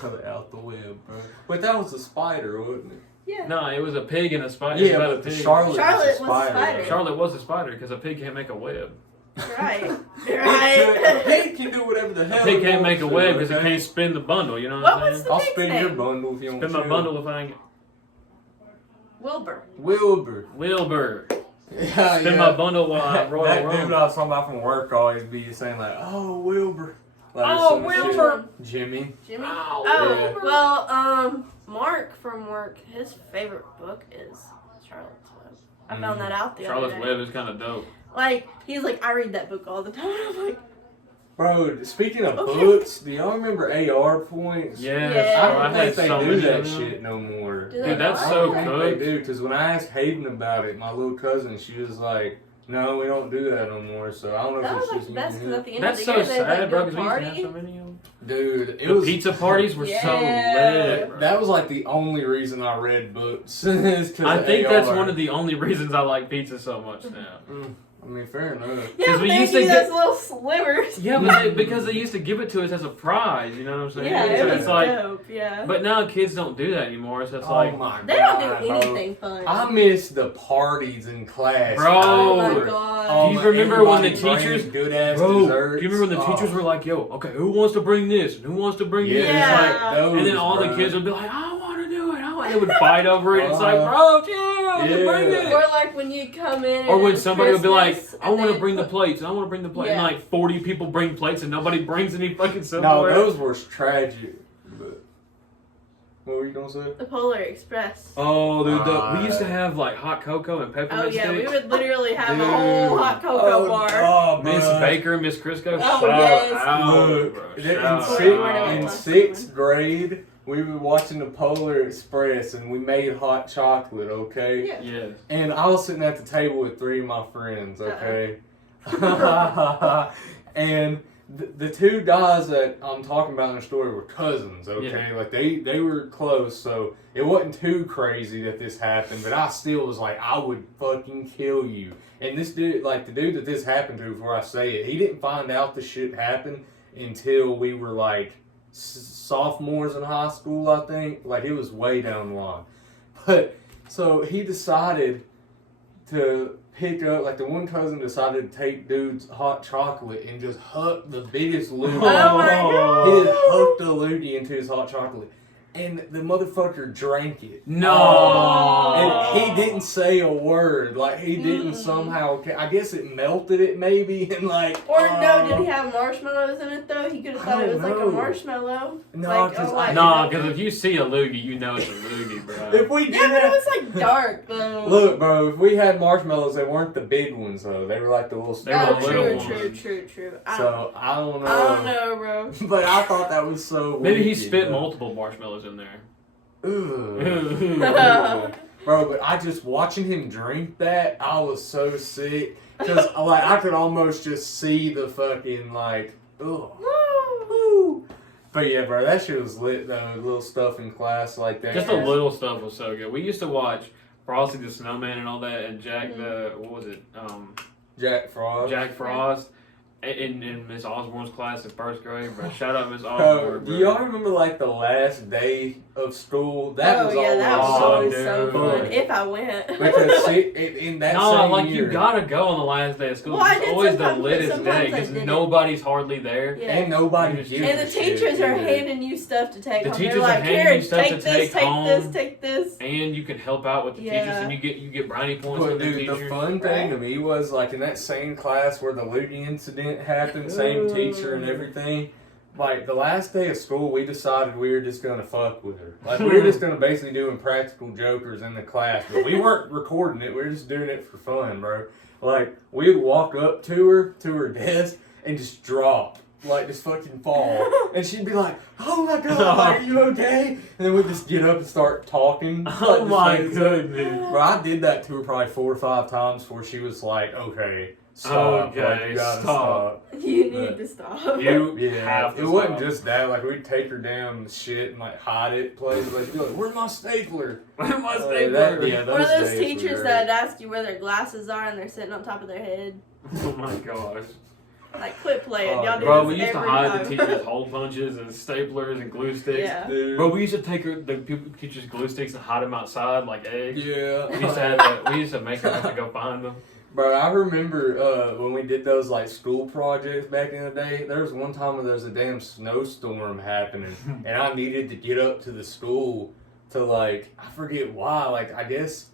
Charlotte out the web, bro. But that was a spider, wasn't it? Yeah. No, it was a pig and a spider. It Yeah, was about but a the pig. Charlotte Charlotte was a was a spider. spider. Charlotte was a spider because a pig can't make a web. Right. A Right. pig can do whatever the hell. A pig it can't make a wants web to, because it okay? can't spin the bundle. You know what What I'm was saying? the I'll pig's spin name? your bundle if you want Spin to. my bundle if I ain't. Wilbur. Wilbur. Wilbur. Yeah, Spin yeah. my bundle while I That roll dude around. I was talking about from work always be saying like, "Oh, Wilbur." Like, Oh, some Wilbur. shit. Jimmy. Jimmy. Oh, Oh, yeah. well, Mark from work, his favorite book is Charlotte's Web. I found that out the Charlotte's other day. Web is kind of dope. Like, he's like, I read that book all the time. I'm like, Bro, speaking of Okay. books, do y'all remember AR points? Yes, Yeah. I bro, don't had think they so do many that of them. shit no more. Do they Dude, that's not? I so don't think good. they do, because when I asked Hayden about it, my little cousin, she was like, "No, we don't do that no more." So I don't know that if was it's like just the me best and because him. at the end That's of so the year, they sad, like, bro, go because we used to have party. so many of them. Dude, it The was pizza parties were so Yeah. lit. bro. That was like the only reason I read books. is 'cause I of think that's AR. one of the only reasons I like pizza so much now. I mean, fair enough. Yeah, 'Cause but we they used give to you get- those little slivers. Yeah, but because they used to give it to us as a prize, you know what I'm saying? Yeah, So it was it's like, dope, yeah. but now kids don't do that anymore. So it's Oh like, my They don't God, do bro. anything fun. I miss the parties in class, Bro. Oh my Oh, god. do you remember when the everybody teachers- brings good ass bro, desserts? do you remember when the teachers were like, "Yo, okay, who wants to bring this? And who wants to bring this?" And, it's Yeah. like, those, and then all the bro. kids would be like, "I want to do it. I want." They would fight over it. It's like, bro, chill, just bring Yeah. it. Or like when you come in. Or and when it's somebody would be like, Christmas, "I and want to they bring the put- plates. I want to bring the plate," and Yeah. like 40 people bring plates, and nobody brings any fucking No, silverware. those were tragic. But what were you gonna say? The Polar Express. Oh, dude, we used to have like hot cocoa and peppermint Oh yeah, we sticks. would literally have a Dude. whole hot cocoa bar. Oh, Miss bruh. Baker, Miss Crisco, Oh, shout yes. out, Look, bro, in, shout six- out. in sixth grade, we were watching the Polar Express and we made hot chocolate, okay? Yeah. Yes. And I was sitting at the table with three of my friends, okay? And the two guys that I'm talking about in the story were cousins, okay? Yeah. Like they were close, so it wasn't too crazy that this happened, but I still was like, I would fucking kill you. And this dude, like the dude that this happened to, before I say it, he didn't find out the shit happened until we were like sophomores in high school, I think. Like it was way down the line. But so he decided to pick up, like the one cousin decided to take dude's hot chocolate and just huck the biggest loogie. Oh my God. He just hucked a loogie into his hot chocolate. And the motherfucker drank it. No. And he didn't say a word. Like he didn't somehow. I guess it melted it maybe, and like. Or no, did he have marshmallows in it though? He could have thought it was like a know. marshmallow. No, like, 'cause like, No, because if you see a loogie, you know it's a loogie, bro. If we did Yeah, but it that, was like dark though. look, bro. If we had marshmallows, they weren't the big ones though. They were like the little. They were Oh, the little true, ones. true. So I don't know. I don't know, bro. But I thought that was so. Maybe he wicked, spit bro. multiple marshmallows in there. Ugh. Bro, but I just watching him drink that, I was so sick because like I could almost just see the fucking like, ugh. Woo. But yeah, bro, that shit was lit though. Little stuff in class like that. Just the little stuff was so good. We used to watch Frosty the Snowman and all that, and Jack the what was it? Jack Frost. Jack Frost in Miss Osborne's class in first grade, bro. Shout out Miss Bro, Osborne, do bro. y'all remember like the last day of school? That was oh yeah, that was always always dude. so fun. fun. If I went. Because in that No, same like year, you gotta go on the last day of school. Well, I It's did always the sometimes, but littest sometimes day I because didn't. nobody's hardly there. Yeah. and nobody And gives And the a shit teachers are either. handing you stuff to take The home. teachers They're are like, handing here, you stuff take to this, take take home. this, take this. And you can help out with the Yeah. teachers, and you get brownie points But from the dude, the teachers. fun thing to me was like in that same class where the looting incident happened, same teacher and everything. Like the last day of school, we decided we were just gonna fuck with her. Like we were just gonna basically doing practical jokers in the class, but we weren't recording it. We were just doing it for fun, bro. Like we would walk up to her desk, and just drop. Like, just fucking fall. And she'd be like, oh my God, like, are you okay? And then we'd just get up and start talking. Oh Like, my just goodness. Bro, I did that to her probably 4 or 5 times before she was like, okay, stop. Okay, like, you gotta stop. You need to stop. You Yeah, have to it wasn't stop. just that. Like, we'd take her damn shit and, like, hide it places. Like, be like, where's my stapler? Where my Yeah, stapler? Or those days were teachers great. that ask you where their glasses are and they're sitting on top of their head. Oh my gosh. Like, quit playing. Oh, Y'all do Bro, this we used to every hide time. the teachers' hole punches and staplers and glue sticks. Yeah. Dude. Bro, we used to take the teachers' glue sticks and hide them outside like eggs. Yeah. We used to have that. We used to make them have to go find them. Bro, I remember when we did those like school projects back in the day. There was one time where there was a damn snowstorm happening, and I needed to get up to the school to like I forget why. Like I guess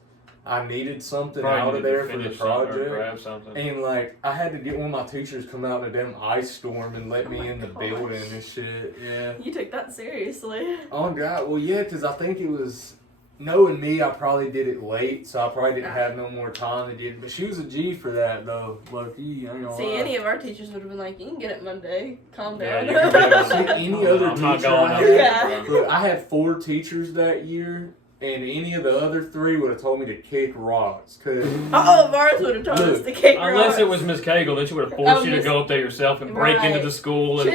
I needed something Probably out of needed to there for the finish something or project, grab something. and like I had to get one of my teachers to come out in a damn ice storm and let Oh me my in the gosh. building and shit. Yeah. You took that seriously. Oh God, well yeah, because I think it was knowing me, I probably did it late, so I probably didn't have no more time to do it. But she was a G for that though, low-key, I ain't gonna See, lie. any of our teachers would have been like, you can get it Monday. Calm Yeah, down. you can get it. See, any other I'm not teacher going I up had, there, bro. look, I had 4 teachers that year, and any of the other 3 would have told me to kick rocks. Cause All of ours would have told us Look, to kick Unless rocks. it was Miss Cagle, then she would have forced Oh, you to Miss- go up there yourself and break Right. into the school. And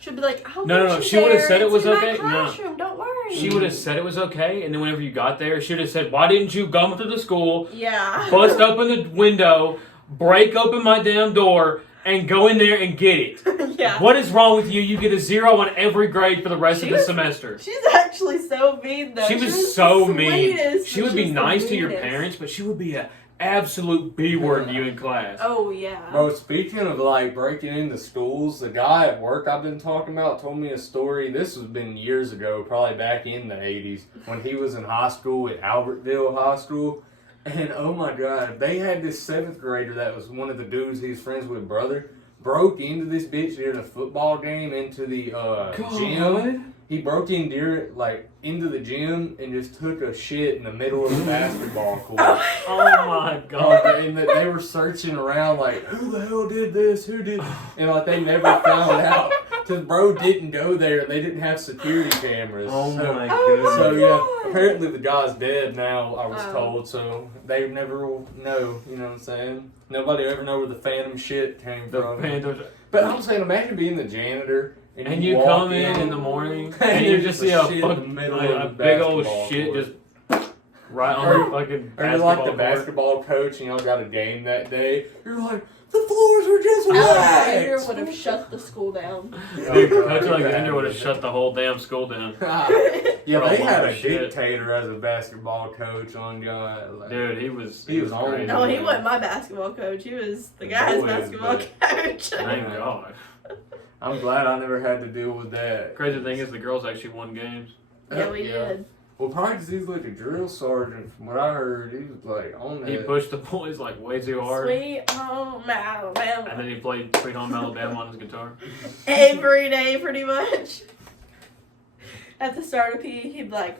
She'd be like, I'll No, no, meet no, you she would've there. said it It's was in my okay. No. classroom, don't worry. she would have said it was okay, and then whenever you got there, she would have said, "Why didn't you come to the school, Yeah. bust open the window, break open my damn door, and go in there and get it? Yeah. What is wrong with you? You get a 0 on every grade for the rest She of the was- semester." She's actually so mean, though. She was so the mean. sweetest, She but would be she's the nice to your meanest. parents, but she would be an absolute B word to you in class. Oh, yeah. Bro, speaking of like breaking into schools, the guy at work I've been talking about told me a story. This has been years ago, probably back in the 80s, when he was in high school at Albertville High School. And oh my God, they had this 7th grader that was one of the dudes he was friends with, brother, broke into this bitch during a football game into the gym. He broke in into the gym and just took a shit in the middle of the basketball court. Oh my god. And they were searching around like, who the hell did this? Who did? And like they never found out because bro didn't go there. They didn't have security cameras. Oh so, my Oh goodness. so my yeah, God. apparently the guy's dead now. I was Oh. told, so they never will know. You know what I'm saying? Nobody will ever know where the phantom shit came The from. Panthers. But I'm saying, imagine being the janitor And you walk come in the morning and you just see a, shit in the middle of a the big old basketball shit court. just right on the fucking Or you're basketball like the court. basketball coach and y'all got a game that day. You're like, the floors were just Alexander waxed. would have shut the school down. Dude, Coach Alexander would have shut the whole damn school down. Yeah, Oh, they had a shit. dictator as a basketball coach on y'all. Like, Dude, he was on crazy. No, he wasn't my basketball coach. He was the guy's Boys, basketball but- coach. Thank God. I'm glad I never had to deal with that. Crazy thing is the girls actually won games. Yeah, we did. Well, probably because he's like a drill sergeant. From what I heard, he was like on that. He pushed the boys like way too hard. Sweet home And Alabama. then he played Sweet Home Alabama on his guitar. Every day, pretty much. At the start of PE, he'd be like,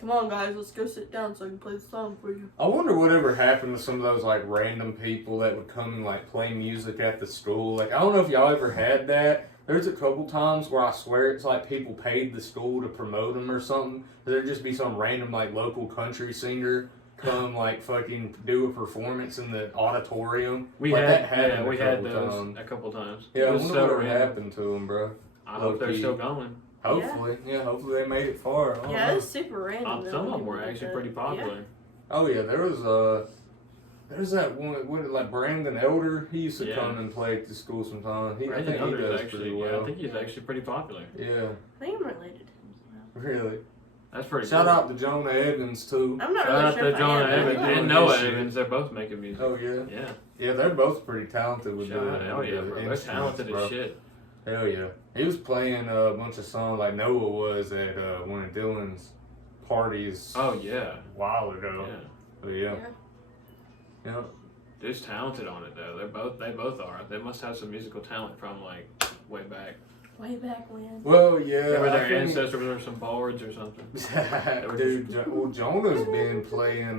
come on, guys, let's go sit down so I can play the song for you. I wonder whatever happened to some of those like random people that would come and like play music at the school. Like I don't know if y'all ever had that. There's a couple times where I swear it's like people paid the school to promote them or something. There'd just be some random like local country singer come like fucking do a performance in the auditorium. We Like, had, that happened yeah, a we had couple those times. a couple times. Yeah, It I was wonder so whatever random. happened to them, bro. I hope they're Low-key. still going. Hopefully, yeah. Hopefully they made it far. I don't Yeah, know. it was super random. though, Some of when them were you look actually at pretty it. popular. Oh yeah, there's that one. What like Brandon Elder? He used to Yeah. come and play at the school sometimes. I Brandon think he Elder is does actually, pretty yeah, well. I think he's actually pretty popular. Yeah, I think I'm related to him somehow. really. That's pretty Shout cool. out to Jonah Evans too. I'm not Shout really out sure to if Jonah I am. Evans Yeah. and Noah Shit. Evans. They're both making music. Oh yeah, Yeah. yeah. They're both pretty talented with Shout the. out. Hell with yeah, the bro. They're instruments, talented bro. as shit. Hell yeah. He was playing a bunch of songs like Noah was at one of Dylan's parties Oh yeah. a while ago. Yeah. But yeah. Yeah. Dude's talented on it though. They both are. They must have some musical talent from like way back. Way back when. Well, yeah. Remember I their think- ancestors were some boards or something. Dude, well, Jonah's been playing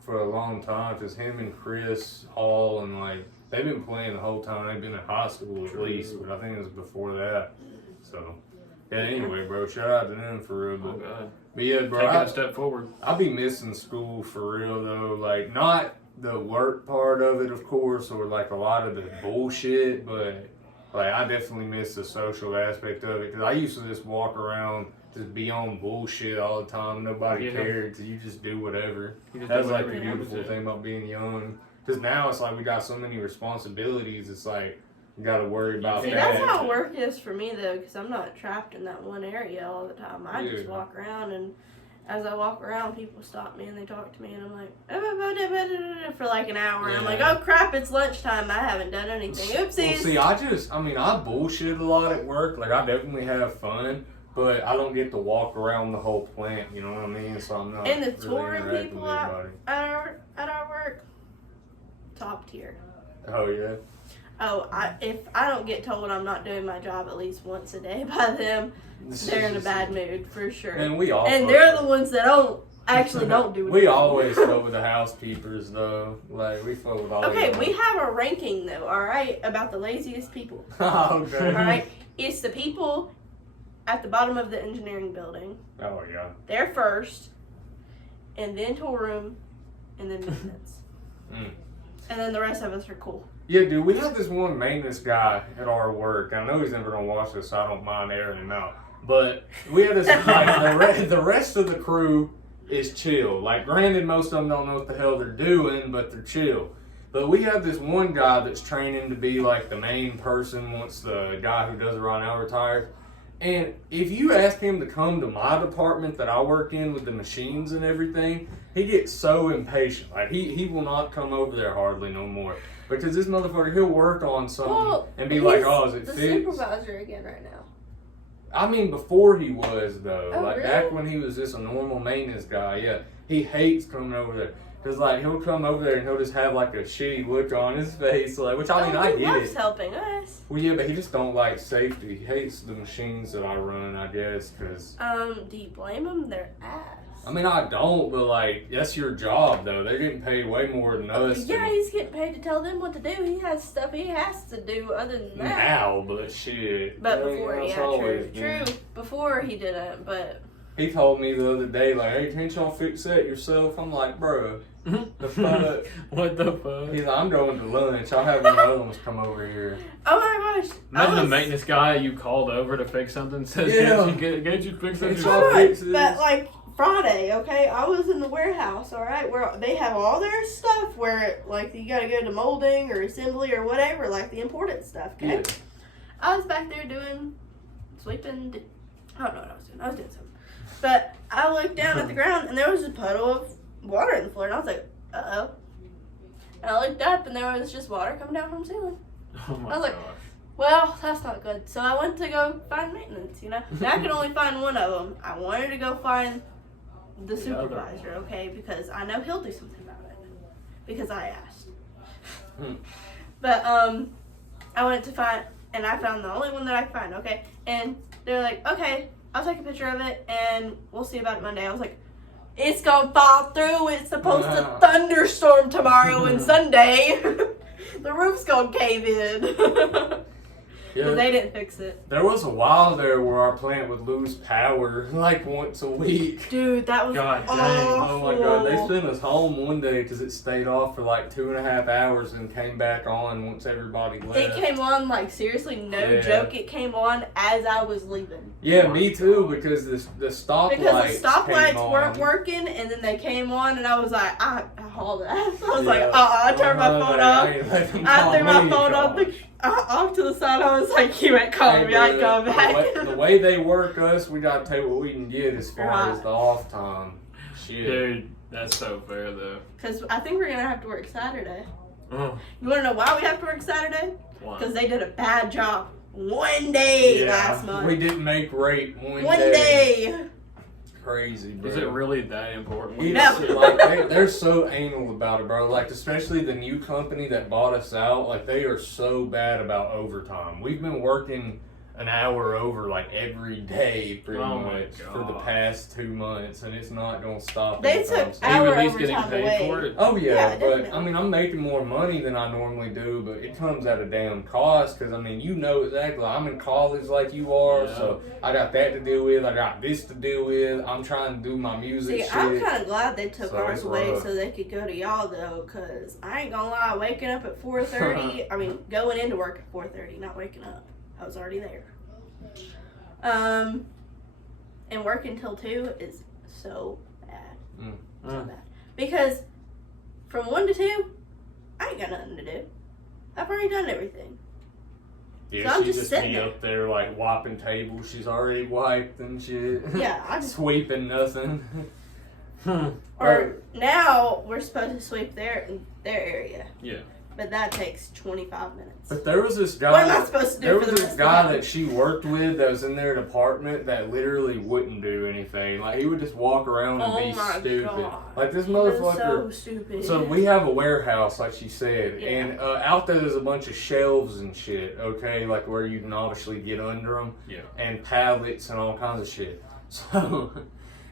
for a long time. Just him and Chris Hall and like they've been playing the whole time. They've been in high school at least, but I think it was before that. So, yeah, anyway, bro, shout out to them for real. Oh, God. But yeah, bro, Taking a step forward. I be missing school for real, though. Like, not the work part of it, of course, or like a lot of the bullshit, but like, I definitely miss the social aspect of it. Because I used to just walk around, just be on bullshit all the time. Nobody cared. So you just do whatever. That's like the beautiful thing about being young. Because now it's like we got so many responsibilities. It's like you got to worry about See, that. that's how work is for me though, because I'm not trapped in that one area all the time. I just walk around, and as I walk around, people stop me and they talk to me, and I'm like, for like an hour. And I'm like, oh crap, it's lunchtime. I haven't done anything. Oopsies. Well, see, I bullshit a lot at work. Like, I definitely have fun. But I don't get to walk around the whole plant, you know what I mean? So I'm not. And the really Tory interacting people with anybody. at our work, top tier. Oh yeah. Oh, if I don't get told I'm not doing my job at least once a day by them, they're in a bad mood for sure. And we all. And they're the ones that don't do it. We always fuck with the housekeepers though. Like we fuck with all. Okay, we have a ranking though. All right, about the laziest people. Okay. All right, it's the people at the bottom of the engineering building. Oh yeah. They're first, and then tool room, and then maintenance. And then the rest of us are cool. Yeah, dude, we have this one maintenance guy at our work. I know he's never gonna watch this, so I don't mind airing him out. But we have this like, the rest of the crew is chill. Like, granted, most of them don't know what the hell they're doing, but they're chill. But we have this one guy that's training to be like the main person once the guy who does it right now retires. And if you ask him to come to my department that I work in with the machines and everything, he gets so impatient. Like, he will not come over there hardly no more. Because this motherfucker, he'll work on something and be like, oh, is it fixed? He's the supervisor again right now. I mean, before he was, though. Oh, like, really? back when he was just a normal maintenance guy, yeah. He hates coming over there. Because, like, he'll come over there and he'll just have, like, a shitty look on his face. Like, which, I mean, I he get loves it. helping us. Well, yeah, but he just don't like safety. He hates the machines that I run, I guess, because... Do you blame him? They're ass. I mean, I don't, but, like, that's your job, though. They're getting paid way more than us. Yeah, he's getting paid to tell them what to do. He has stuff he has to do other than that. Now, but shit. But before, That's yeah, always true. been. True. Before he didn't, but... He told me the other day, like, hey, can't y'all fix that yourself? I'm like, bro, the fuck? What the fuck? He's like, I'm going to lunch. I'll have one of the other ones come over here. Oh my gosh. Imagine the maintenance guy you called over to fix something says, Yeah. can't you fix Can't this? y'all Alright, fix this? but like Friday, okay, I was in the warehouse, alright, where they have all their stuff where like you gotta go to molding or assembly or whatever, like the important stuff, okay? Yeah. I was back there sweeping, I don't know what I was doing. I was doing something. But I looked down at the ground and there was a puddle of water in the floor and I was like, uh-oh. And I looked up and there was just water coming down from the ceiling. Oh my I was like, gosh. well, that's not good. So I went to go find maintenance, you know? And I could only find one of them. I wanted to go find the supervisor, okay? Because I know he'll do something about it. Because I asked. But, I went to find, and I found the only one that I could find, okay? And they're like, okay, I'll take a picture of it, and we'll see about it Monday. I was like, it's gonna fall through. It's supposed to thunderstorm tomorrow and Sunday. The roof's gonna cave in. Yeah. But they didn't fix it. There was a while there where our plant would lose power like once a week. Dude, that was God dang. Oh my god, they sent us home one day because it stayed off for like 2.5 hours and came back on once everybody left. It came on, like, seriously, no joke, it came on as I was leaving. Yeah, me too, because the stoplights Because the stoplights came weren't on. working, and then they came on, and I was like, I hauled it. I was like, Yeah. I turned my phone off. I ain't let them I call threw my me, phone call. off to the side. I was like, you ain't calling me, I ain't coming back. The way they work us, we gotta take what we can get as far as the off time. Shit. Dude, that's so fair though. Because I think we're going to have to work Saturday. Oh, You want to know why we have to work Saturday? why? Because they did a bad job one day last month. We didn't make rate one One day. day. Crazy, bro. Is it really that important? It's like they're so anal about it, bro. Like, especially the new company that bought us out, like, they are so bad about overtime. We've been working an hour over like every day pretty Oh my much for the God. past 2 months, and it's not gonna stop. They anytime took soon. Are you Hour at least getting overtime paid away. for it? Oh yeah, Yeah, but definitely. I mean, I'm making more money than I normally do, but it comes at a damn cost. Because I mean, you know exactly. I'm in college like you are, Yeah. so I got that to deal with. I got this to deal with. I'm trying to do my music See, shit. I'm kind of glad they took So ours it's away rough. so they could go to y'all though, cause I ain't gonna lie, waking up at 4:30. I mean, going into work at 4:30, not waking up. I was already there. And working till 2 is so bad, so bad. Because from 1 to 2, I ain't got nothing to do. I've already done everything. Yeah, So I'm she just just sitting be there. up there like wiping tables. She's already wiped and shit. Yeah, I just Sweeping nothing. or now we're supposed to sweep their area. Yeah. But that takes 25 minutes. But there was this guy. What am I supposed to do There for was the this rest of the guy time? that she worked with that was in their department that literally wouldn't do anything. Like he would just walk around and Oh be my stupid. God. Like this He was motherfucker. so stupid. So we have a warehouse, like she said, Yeah. and out there's a bunch of shelves and shit. Okay, like where you can obviously get under them. Yeah. And pallets and all kinds of shit. So.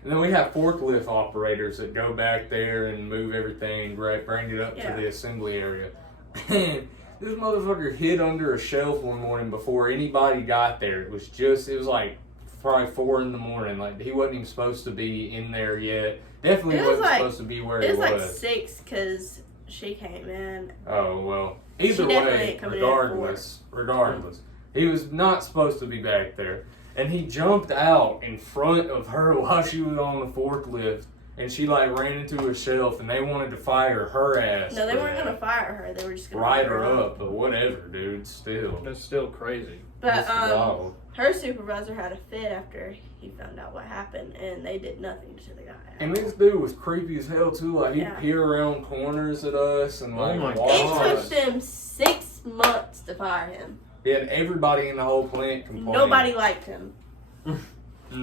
And then we have forklift operators that go back there and move everything, bring it up Yeah. to the assembly area. And this motherfucker hid under a shelf one morning before anybody got there. It was like probably 4 in the morning. Like he wasn't even supposed to be in there yet. Definitely It was wasn't like- supposed to be where it he was was. like 6 because she came in. Oh well. Either definitely way, ain't coming in at regardless, he was not supposed to be back there, and he jumped out in front of her while she was on the forklift, and she like ran into a shelf, and they wanted to fire her ass. No, they for weren't that. gonna fire her. They were just gonna Write write her up, but whatever, dude. Still, That's still crazy. But That's wild. her supervisor had a fit after he found out what happened, and they did nothing to the guy. And this dude was creepy as hell too. Like he'd Yeah. peer around corners at us and like Oh my walk It on took us. them 6 months to fire him. He had everybody in the whole plant complaining. Nobody liked him. Mhm.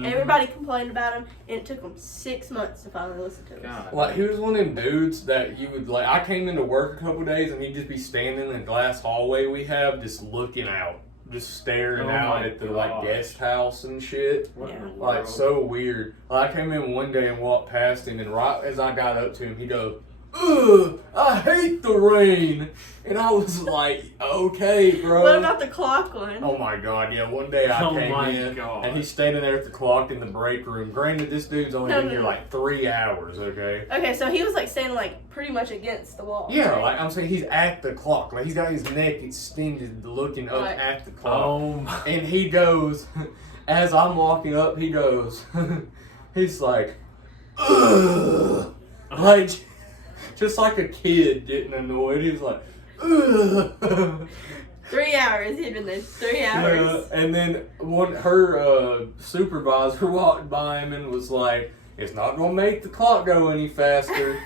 Everybody complained about him, and it took them 6 months to finally listen to us. God. Like he was one of them dudes that you would like. I came into work a couple days and he'd just be standing in the glass hallway we have, just looking out, just staring Oh out my at the like gosh. guest house and shit. What in Yeah. the Like world? so weird. Like I came in one day and walked past him, and right as I got up to him, he goes, "Ugh, I hate the rain," and I was like, "Okay, bro." What about the clock one? Oh my god, yeah, one day I Oh came my in God. and he's standing there at the clock in the break room. Granted, this dude's only No, been no, here no. like 3 hours, okay? Okay, so he was like standing like pretty much against the wall. Yeah, right? like I'm saying he's at the clock. Like he's got his neck extended looking up Right. at the clock. Oh my. And he goes, as I'm walking up, he goes, he's like, ugh. Like, just like a kid getting annoyed. He was like, ugh. 3 hours. He'd been there 3 hours. Yeah, and then her supervisor walked by him and was like, "It's not gonna make the clock go any faster."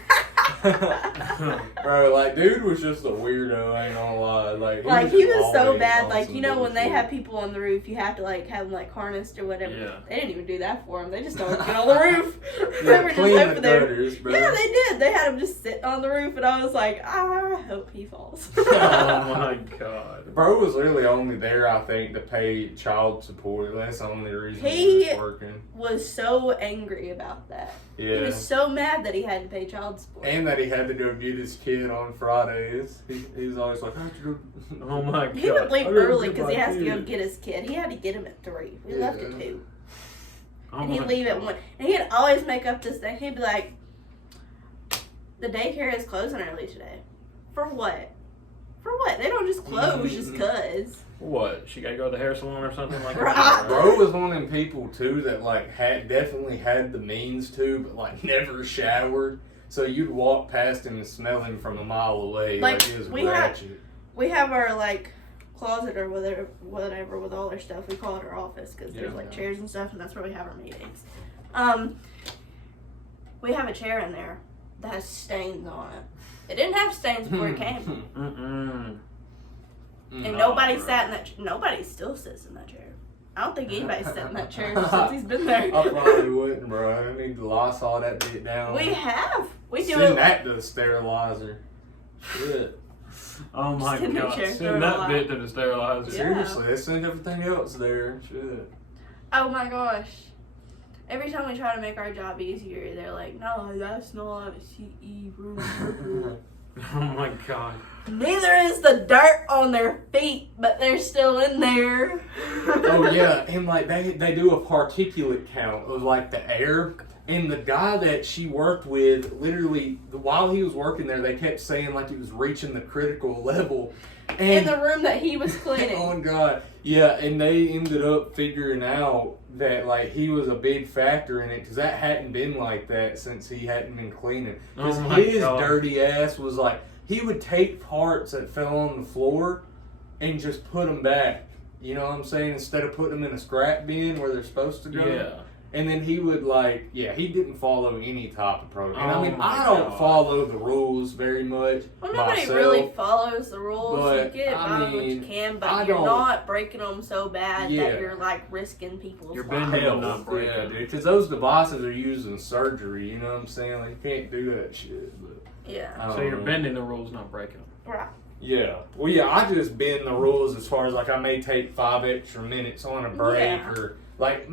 Bro, like, dude was just a weirdo. I ain't gonna lie. Like He was so always bad. on Like, some you know, when they bullshit. have people on the roof, you have to like have them like harnessed or whatever. Yeah. They didn't even do that for him. They just don't get on the roof. they Yeah, were just clean the over there. gutters, bro. Yeah, they did. They had him just sitting on the roof, and I was like, I hope he falls. Oh my god. Bro was literally only there, I think, to pay child support. That's the only reason He- he was working. Was so angry about that. He Yeah. was so mad that he had to pay child support. And that he had to go get his kid on Fridays. He was always like, "I have to go." Oh my god. He would leave I gotta early get because my he has to go kid. get his kid. He had to get him at 3. We left at Yeah. 2. Oh And he'd my leave at God. 1. And he'd always make up this thing. He'd be like, the daycare is closing early today. For what? For what? They don't just close just because. What? She gotta go to the hair salon or something like Right. that? Bro was one of them people too that like definitely had the means to, but like never showered. So you'd walk past him and smell him from a mile away, Like, like he was we had- ratchet. We have our, like, closet or whatever with all our stuff. We call it our office because there's, Yeah. like, chairs and stuff, and that's where we have our meetings. We have a chair in there that has stains on it. It didn't have stains before it came. Mm-mm. And No, nobody bro. sat in that. Nobody still sits in that chair. I don't think anybody's sat in that chair since he's been there. I probably wouldn't, bro. I need to Lysol that bit down. We have. We do Send it. that to the sterilizer. Shit. Oh my Just in the god. chair, throw Send it that all bit out. to the sterilizer. Yeah. Seriously, they send everything else there. Shit. Oh my gosh. Every time we try to make our job easier, they're like, no, that's not CE room. Oh my god. Neither is the dirt on their feet, but they're still in there. Oh yeah, and like they do a particulate count of like the air. And the guy that she worked with, literally, while he was working there, they kept saying like he was reaching the critical level. In And the room that he was cleaning. oh God, yeah, and they ended up figuring out that like he was a big factor in it because that hadn't been like that since he hadn't been cleaning. Because Oh my his God. dirty ass was like he would take parts that fell on the floor and just put them back. You know what I'm saying? Instead of putting them in a scrap bin where they're supposed to go. Yeah. And then he would like, yeah, he didn't follow any type of program. Oh I mean, my I don't God. follow the rules very much. Well, nobody myself. really follows the rules. but, You get I by what you mean, can, I but you're don't- not breaking them so bad Yeah. that you're like risking people's You're lives. bending Hell, not breaking. yeah, dude. Because those devices are used in surgery. You know what I'm saying? Like, you can't do that shit. But Yeah. I don't So you're know. bending the rules, not breaking them. Right. Yeah. Well, yeah, I just bend the rules as far as like I may take 5 extra minutes on a break Yeah. or like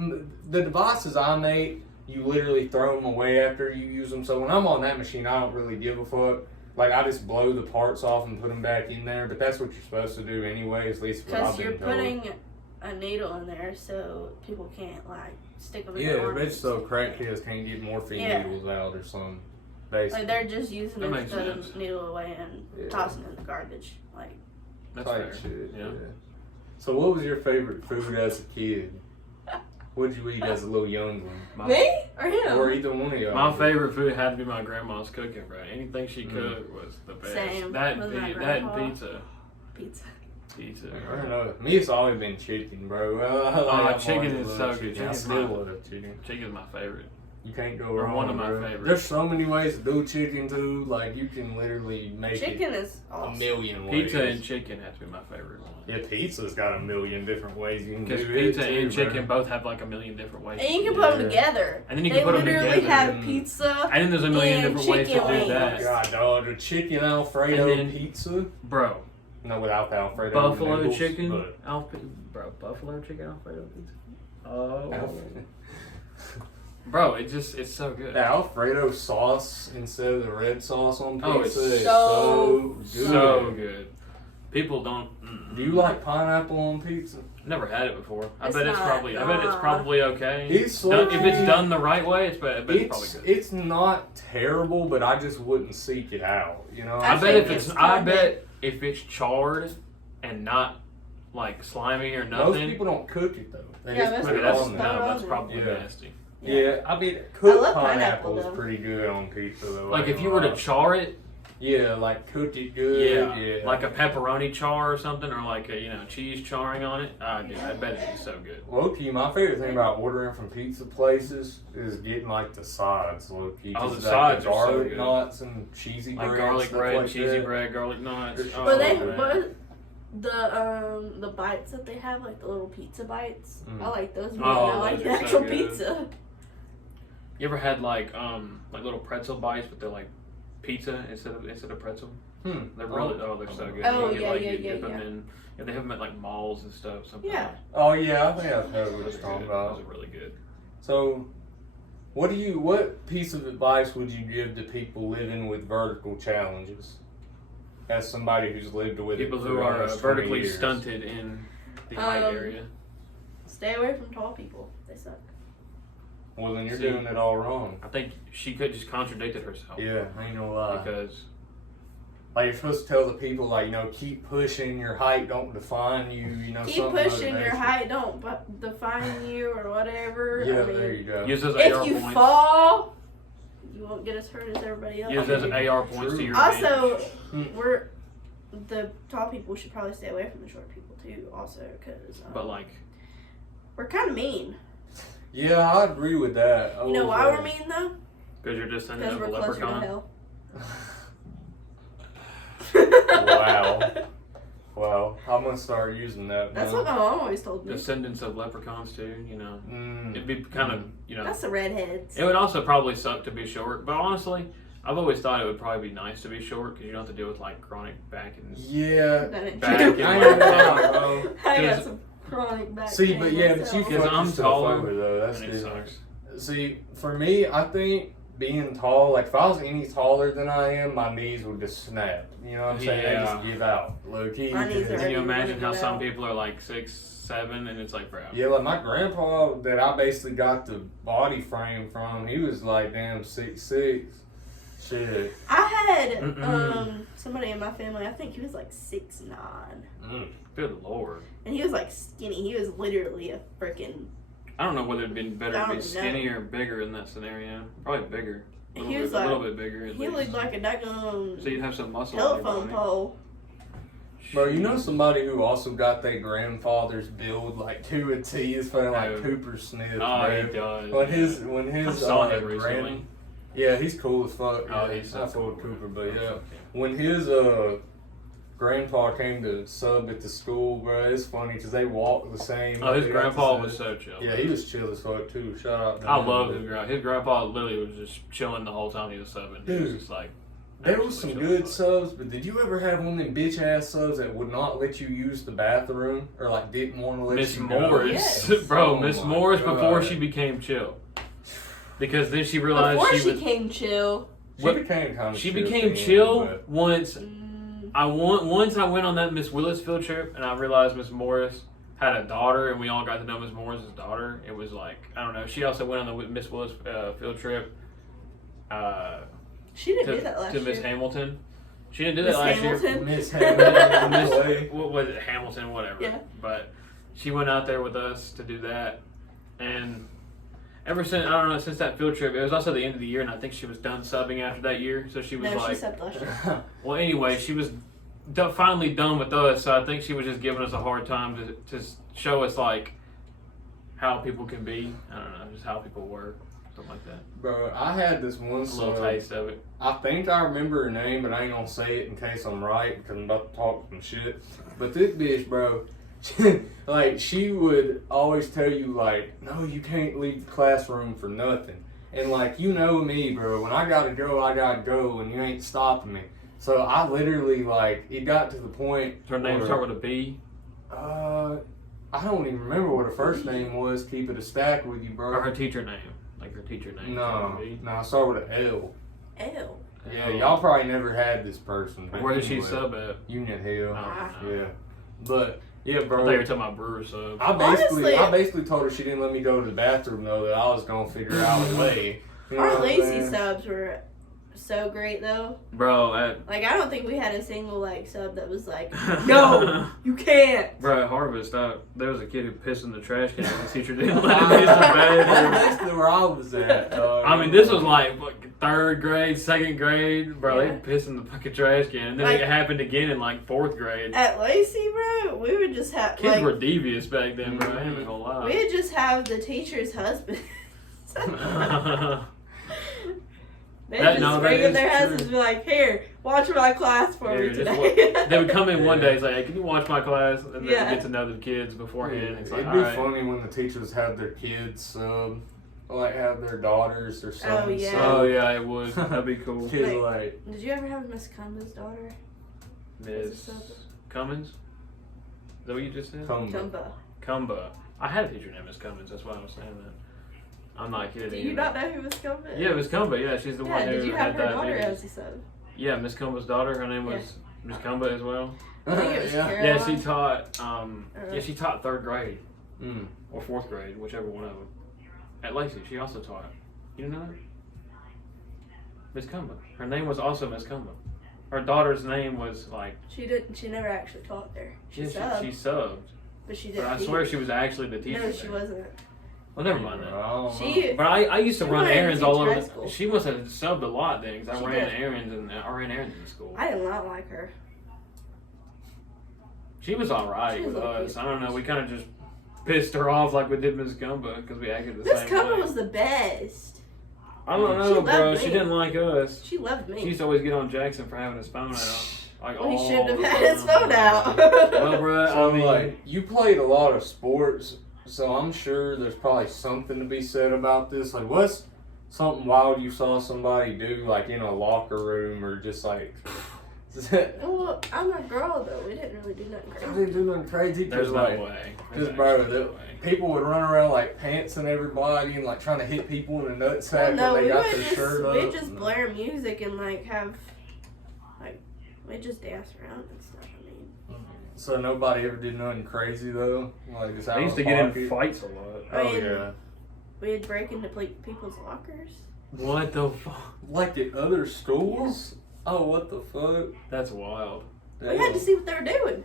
the devices I make. You literally throw them away after you use them. So when I'm on that machine, I don't really give a fuck. Like I just blow the parts off and put them back in there. But that's what you're supposed to do anyways. At least what I've Because been you're told. putting a needle in there so people can't like stick them in Yeah, their but arms. it's so crackheads can't get morphine Yeah. needles out or something. Like Basically. they're just using That it makes to throw sense. the needle away and Yeah. tossing it in the garbage. Like That's Type fair. shit, Yeah. So what was your favorite food as a kid? What'd you eat as a little young one? My, me or him? Or either one of y'all? my favorite food had to be my grandma's cooking, bro. Anything she Mm. cooked was the best. Same That with my that grandpa. pizza. Pizza. Pizza. I don't know. Me, it's always been chicken, bro. Chicken always is loved so good. chicken. I Chicken's still my- love chicken. Chicken's my favorite. You can't go Or wrong. one of my bro. favorites. There's so many ways to do chicken too. Like you can literally make Chicken it is a awesome. million ways. Pizza and chicken have to be my favorite one. Yeah, pizza's got a million different ways you can do Because it. pizza too, and bro. chicken both have like a million different ways. And you can to put do them Yeah. together. And then you they can put 'em literally together have and- pizza. it. And then there's a million and different ways to chicken do wings. that. God, dog, the chicken Alfredo And then- pizza. Bro, No, without the Alfredo buffalo noodles, chicken, but- buffalo chicken Alfredo pizza. Oh, Alfredo. bro, it's so good. The Alfredo sauce instead of the red sauce on pizza Oh, it's is so good. So good. People don't. Do you like pineapple on pizza? Never had it before. I It's bet it's not- probably. I bet it's probably okay. It's Done- if it's okay. done the right way, I bet it's probably good. It's not terrible, but I just wouldn't seek it out. You know, I I bet if think it's. it's I kinda- bet if it's charred and not like slimy or most nothing. people don't cook it though. They Yeah, just most put Okay, it people that's on just there. throw it no, on that's there. probably Yeah. nasty. Yeah, I mean, I cooked love pineapple, pineapple is though. pretty good on pizza though. Like I if ain't you were to gonna lie. char it, yeah, like cook it good. Yeah, like a pepperoni char or something, or like a cheese charring on it. Dude, I bet it'd be so good. Low-key, my favorite thing about ordering from pizza places is getting like the sides. Low-key, Oh, just the like sides are so garlic good. knots and cheesy Like bread, garlic stuff bread, like cheesy that. bread, garlic nuts. But Oh, But they man. but the bites that they have, like the little pizza bites, Mm. I like those more Oh, than I like those the are so actual good. pizza. You ever had like little pretzel bites, but they're like pizza instead of pretzel? They're really they're so good. Oh, You get, yeah, like, yeah, you yeah, dip them yeah. in. Yeah, they have them at like malls and stuff. Sometimes. Yeah. Oh yeah, I think I've heard what Those you're are talking good. about. Those are really good. So, what piece of advice would you give to people living with vertical challenges? As somebody who's lived with People it for who are almost 20 vertically years. stunted in the height area. Stay away from tall people. They suck. Well, then you're See. doing it all wrong. I think she could just contradicted herself. Yeah, I ain't gonna lie. Because Like you're supposed to tell the people, like, keep pushing. Your height don't define you. Keep something pushing your motivational. height. Don't define you or whatever. Yeah, I mean, there you go. use those AR if you points. fall, you won't get as hurt as everybody else. Use those AR points to your Also, advantage. the tall people should probably stay away from the short people too. Also, because But like, we're kind of mean. Yeah, I agree with that. You know why we're mean though? because you're descendant Because of a we're closer to leprechaun. hell. Wow. Well, I'm gonna start using that. That's now. what my mom always told me. Descendants of leprechauns too. Mm. It'd be kind of That's the redheads. It would also probably suck to be short, but honestly, I've always thought it would probably be nice to be short because you don't have to deal with like chronic back and Yeah. back and I like, ain't gonna lie, bro. I got some chronic back See, pain but yeah, but you myself. Because fuck I'm yourself taller, over, though. That's and it different. sucks. See, for me, I think being tall, like if I was any taller than I am, my knees would just snap. You know what I'm saying? They just give out. Low key. My knees are Can you already imagine how give some out. people are like 6'7" and it's like, bro? Yeah, like my grandpa that I basically got the body frame from, he was like damn 6'6". Shit. I had somebody in my family, I think he was like 6'9". Good lord. And he was like skinny. He was literally a freaking. I don't know whether it'd been better I to be don't skinny or bigger in that scenario. Probably bigger. A He was little like- bit bigger. At He least. looked like a daggone So you'd have some muscle on your telephone body. pole. Bro, you know somebody who also got their grandfather's build like to a T is funny, like Who? Cooper Smith, Oh, bro. he does. When his I saw him recently. yeah, he's cool as fuck. Oh, yeah. he's so I fuck with cool. Cooper, but yeah, when his grandpa came to sub at the school, bro, it's funny because they walk the same. Oh, his They got grandpa the was same- so chill. Yeah, he was chill as fuck too. Shout out. To I him, love but his grandpa. His grandpa literally was just chilling the whole time he was subbing. He was Dude, just like. There was some absolutely good chill as fuck. subs, but did you ever have one of them bitch ass subs that would not let you use the bathroom or like didn't want to let Miss you go? Morris, Yes. bro, Oh Miss my Morris before God. she became chill. Because then she realized Before she she was. came chill. She What- became kind of. She became chill once Mm, once I went on that Miss Willis field trip and I realized Miss Morris had a daughter and we all got to know Miss Morris's daughter. It was like I don't know. She also went on the Miss Willis field trip she didn't do that last to Miss year. Hamilton. She didn't do that Miss last year. Hamilton. Miss Hamilton. Miss, what was it, Hamilton, whatever. Yeah. But she went out there with us to do that, and ever since I don't know since that field trip, it was also the end of the year, and I think she was done subbing after that year. So she was No, she like, said last year. well, anyway, she was finally done with us. So I think she was just giving us a hard time to show us like how people can be. I don't know, just how people work, something like that. Bro, I had this one A little sub. taste of it. I think I remember her name, but I ain't gonna say it in case I'm right because I'm about to talk some shit. But this bitch, bro, like she would always tell you like, no, you can't leave the classroom for nothing. And like you know me, bro, when I gotta go, and you ain't stopping me. So I literally like it got to the point. Her name where, start with a B. I don't even remember what her first name was. Keep it a stack with you, bro. Or her teacher name. Like her teacher name. No, B. no, I start with an L. Ew. Yeah, y'all probably never had this person. but Where did she anyway. sub at? Union Hill. Oh, Yeah, but yeah, I bro. thought you were talking about Brewer sub. Honestly- I basically told her she didn't let me go to the bathroom though. That I was gonna figure out a way. You know Our what I'm lazy saying? subs were so great though. Bro, Like I don't think we had a single like sub that was like, no, you can't. Bro, at Harvest, there was a kid who pissed in the trash can and the teacher didn't let him use the bathroom. That's basically where I was at. I mean, this was like fucking third grade, second grade. Bro, Yeah. they pissed in the fucking trash can. And then Like- it happened again in like fourth grade. At Lacey, bro, we would just have Kids like were devious back then, bro. I ain't even gonna lie. we would just have the teacher's husband. They That- just no, that bring in is their true. husbands and be like, here, watch my class for Yeah, me just today. They would come in one day and say, hey, can you watch my class? And then Yeah. get to know the kids beforehand. It's like, It'd all be right. funny when the teachers have their kids, like have their daughters or something. yeah. Oh, yeah, it would. That'd be cool. Kids Wait. like, Did you ever have Miss Cumba's daughter? Miss Cummins? Is that what you just said? come. Cumba. Cumba. I had a teacher named Miss Cummins. That's why I was saying that. I'm not kidding. Do you not know who Miss Cumba is? Yeah, Miss Cumba. Yeah, she's the one Yeah, who did you have had her daughter diabetes. as a sub? Yeah, Miss Cumba's daughter. Her name was Miss Cumba as well. I think it was Yeah. Caroline. Yeah, she taught. She taught third grade Mm. or fourth grade, whichever one of them. At Lacey, she also taught. You know her? Miss Cumba. Her name was also Miss Cumba. Her daughter's name was like. She didn't. She never actually taught there. She Yeah, subbed, she subbed. but she But didn't. I swear she was actually the teacher. No, she there. wasn't. Well, never mind that. She. But I used to She run wanted to errands teach all high over. school. She must have subbed a lot then, because I She ran did. errands and I ran errands in school. I did not like her. She was all right She was with okay. us. I don't know. We kind of just pissed her off like we did Miss Gumba because we acted the Miss same Cumba way. was the best. I don't She know, loved bro. me. She didn't like us. She loved me. She used to always get on Jackson for having his phone out. Like, Well, he all shouldn't have the had his time. phone out. Well, bro, So I mean, like you played a lot of sports, so I'm sure there's probably something to be said about this. Like, what's something wild you saw somebody do, like in a locker room, or just like? Well, I'm a girl though. We didn't really do nothing I crazy. didn't do nothing crazy. There's no like, way. Because, There's bro, actually no way. people would run around like pantsing everybody and like trying to hit people in the nutsack No, when we they got would their shirt up. we'd just blare music and like have, like, we'd just dance around and stuff. I mean, So nobody ever did nothing crazy though? Like just out They used to of get in pocket? fights a lot. Oh, I mean, yeah. we'd break into people's lockers. What the fuck? Like at other schools? Oh, what the fuck? That's wild. We had to see what they were doing.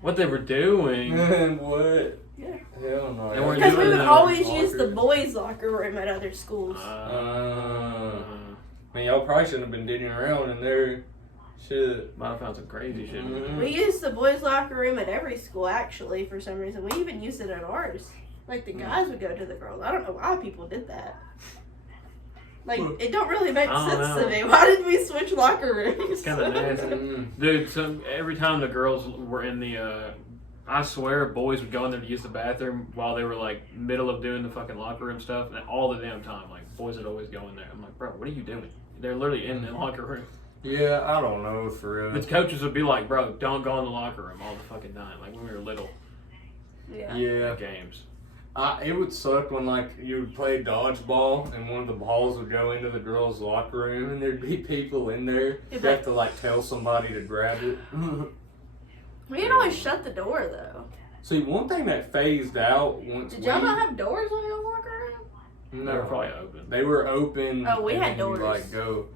What they were doing? Man, what? Yeah. Hell no. They weren't Because we doing would that always in use the lockers. boys' locker room at other schools. I mean, y'all probably shouldn't have been digging around in there. Shit. Might have found some crazy shit. Mhm. We used the boys' locker room at every school, actually, for some reason. We even used it at ours. Like, the guys would go to the girls. I don't know why people did that. Like, it don't really make I don't sense know. to me. Why did we switch locker rooms? It's kind of nasty. Mm. Dude, so every time the girls were in the, I swear boys would go in there to use the bathroom while they were like middle of doing the fucking locker room stuff, and all the damn time, like boys would always go in there. I'm like, bro, what are you doing? They're literally in the locker room. Yeah, I don't know for real. The coaches would be like, bro, don't go in the locker room all the fucking time. Like when we were little Yeah. Yeah. at games. It would suck when like you would play dodgeball and one of the balls would go into the girls' locker room and there'd be people in there. Yeah, You have to like tell somebody to grab it. We'd always shut the door, though. See, one thing that phased out once Did y'all not have doors on your locker room? They were probably open. They were open. Oh, we and had then you, doors. like go.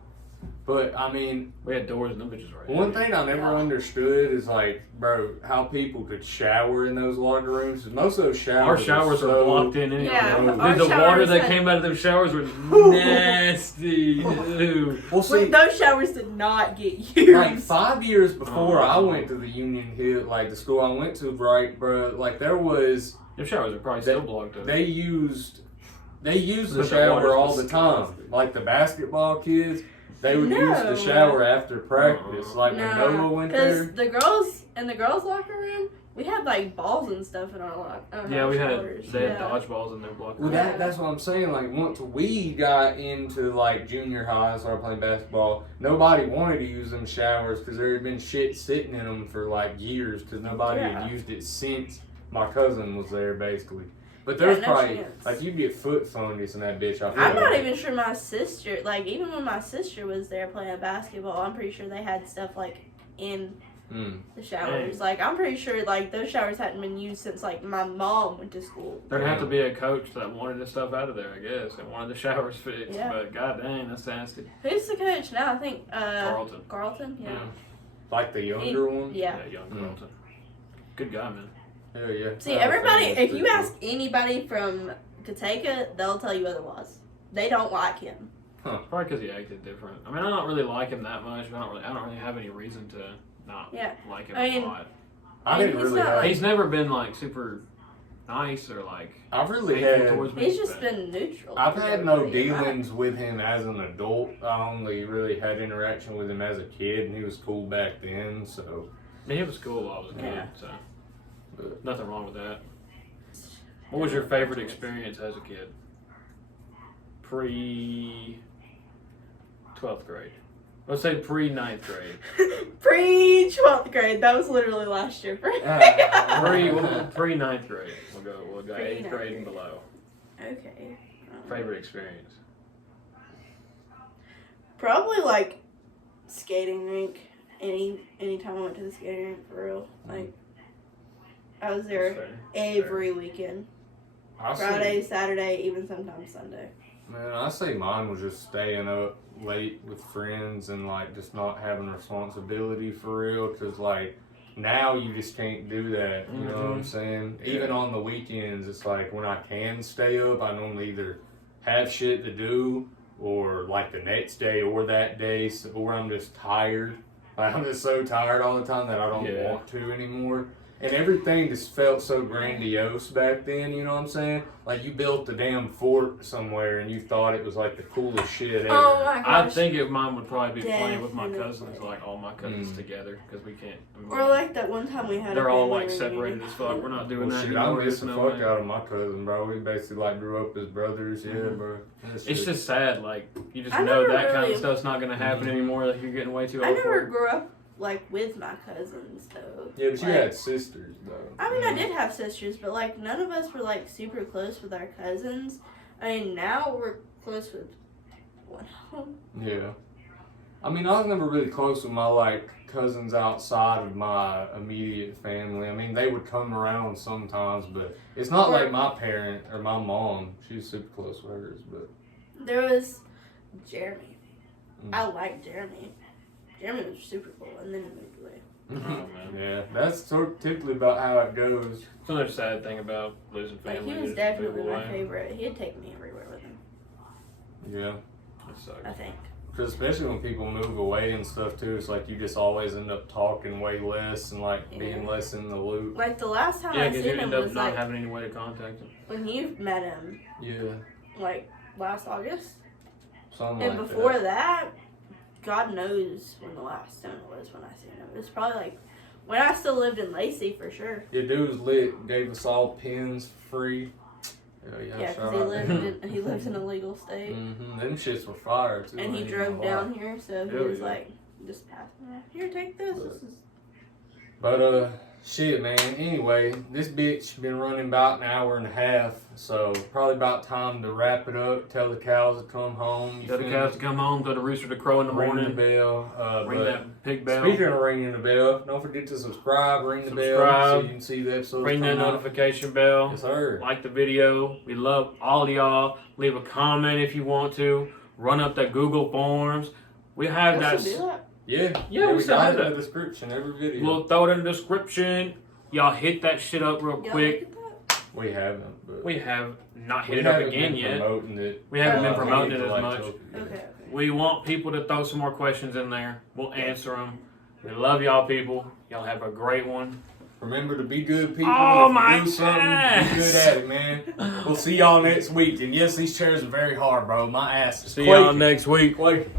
But I mean, We had doors and them bitches right one there. thing I never understood is like, bro, how people could shower in those locker rooms. 'Cause most of those showers. Our showers are are so, blocked in anyway. Yeah, Dude, our Dude, the water showers that had- came out of those showers was nasty. Dude. Well, see, Those showers did not get used. like 5 years before I Oh. went to the Union Hill, like the school I went to, right, bro? Like there was, Them showers are probably still blocked up. they used the But the shower water's all the time. disgusting. Like the basketball kids, they would use No. the shower after practice. Like when Noah went there. the girls in the girls' locker room, we had like balls and stuff in our locker. Yeah, we had showers. they had Yeah. dodgeballs in their block. Well, Yeah. that's what I'm saying. Like once we got into like junior high, started playing basketball, nobody wanted to use them showers because there had been shit sitting in them for like years because nobody Yeah. had used it since my cousin was there, basically. But Yeah, there's no probably chance. like you get foot fungus in that bitch. I feel I'm not like. even sure my sister, like, even when my sister was there playing basketball, I'm pretty sure they had stuff, like, in Mm. the showers. Like, I'm pretty sure, like, those showers hadn't been used since, like, my mom went to school. There'd have to be a coach that wanted the stuff out of there, I guess, and wanted the showers fixed. Yeah. But god dang, that's nasty. Who's the coach now? I think, Carlton. Carlton? Yeah. Like the younger one. Yeah. Young Mm. Carlton. Good guy, man. Hell yeah. See, I everybody, think if that's you pretty ask anybody from Kateka, they'll tell you otherwise. They don't like him. Probably because he acted different. I mean, I don't really like him that much. But I don't really have any reason to not Yeah. like him I mean, a lot. I didn't he's really not have. like- He's never been like super nice or like I've really hateful had. towards me. He's just but- been neutral. I've towards had no everybody. dealings with him as an adult. I only really had interaction with him as a kid, and he was cool back then. So I mean, he was cool while I was a kid, Yeah. so But- nothing wrong with that. What was your favorite experience as a kid? Pre 12th grade. Let's say pre 9th grade. Pre 12th grade. That was literally last year. Pre 9th grade. We'll go 8th grade and below. Okay. Favorite experience. Probably like skating rink. Anytime I went to the skating rink, for real. Like, I was That's there fair. every weekend. I Friday, say, Saturday, even sometimes Sunday. man, I say mine was just staying up late with friends and like just not having responsibility for real. Cause like now you just can't do that. You know what I'm saying? Yeah. Even on the weekends, it's like when I can stay up, I normally either have shit to do or like the next day or that day, or I'm just tired. Like, I'm just so tired all the time that I don't Yeah. want to anymore. And everything just felt so grandiose back then, you know what I'm saying? Like you built a damn fort somewhere and you thought it was like the coolest shit ever. Oh my gosh. I think mine would probably be playing with my Definitely. cousins, like all my cousins together, because we can't. I mean, Or like that one time we had. they're a all family like separated reunion. as fuck. We're not doing Well, that shit, I anymore. miss the There's fuck no way. out of my cousin, bro. We basically like grew up as brothers, yeah, Mhm. bro. That It's shit- just sad, like you just I know never that kind really- of stuff's not gonna happen Mhm. anymore. Like you're getting way too I old for never it. grew up like with my cousins though. yeah, but you Like, had sisters though. I mean, I did have sisters, but like none of us were like super close with our cousins. I mean, now we're close with one of them. Yeah. I mean, I was never really close with my like cousins outside of my immediate family. I mean, they would come around sometimes, but it's not like my parent or my mom. She's super close with hers, but There was Jeremy. Mm. I liked Jeremy. Jeremy was super cool, and then he moved away. Oh, man. yeah, that's sort of typically about how it goes. It's another sad thing about losing Like family. he was is definitely move my away. favorite. He'd take me everywhere with him. Yeah, It sucks. I think. because especially when people move away and stuff too, it's like you just always end up talking way less and like being Yeah. less in the loop. Like the last time Yeah, I because you seen him end up was not like having any way to contact them. when you met him, Yeah, like last August, something and like before that. that, God knows when the last time it was when I seen him. It was probably like when I still lived in Lacey for sure. Yeah, dude was lit. Gave us all pins free. Yeah, shout because he out. lived in he lives in a legal state, Them shits were fire too. and he ain't drove gonna lie. down here, so he Hell was yeah. like, just pass me around. Here, take this. This is But shit, man. Anyway, this bitch been running about an hour and a half, so probably about time to wrap it up. Tell the cows to come home. You Tell the feel cows me? to come home, tell the rooster to crow in the Ring the morning, bell. ring but that pig bell, speaking of ringing the bell, don't forget to subscribe, ring the bell, so Subscribe. you can see the episodes. ring that come out. notification bell, Yes, sir. like the video. We love all of y'all. Leave a comment if you want to. Run up the Google forms. We have we'll that. still do that. Yeah, we we still got have it in that. the description every video. We'll throw it in the description. Y'all hit that shit up real Y'all quick. look at that? we haven't, but We have not we hit it up haven't again been yet. promoting it. We haven't been Oh, promoting we it need as to, much. tell people. Okay. We want people to throw some more questions in there. We'll answer them. We love y'all people. Y'all have a great one. Remember to be good people. Oh if my you do something, gosh. be good at it, man. We'll see y'all next week. And yes, these chairs are very hard, bro. My ass is See y'all quaking. next week. Quaking.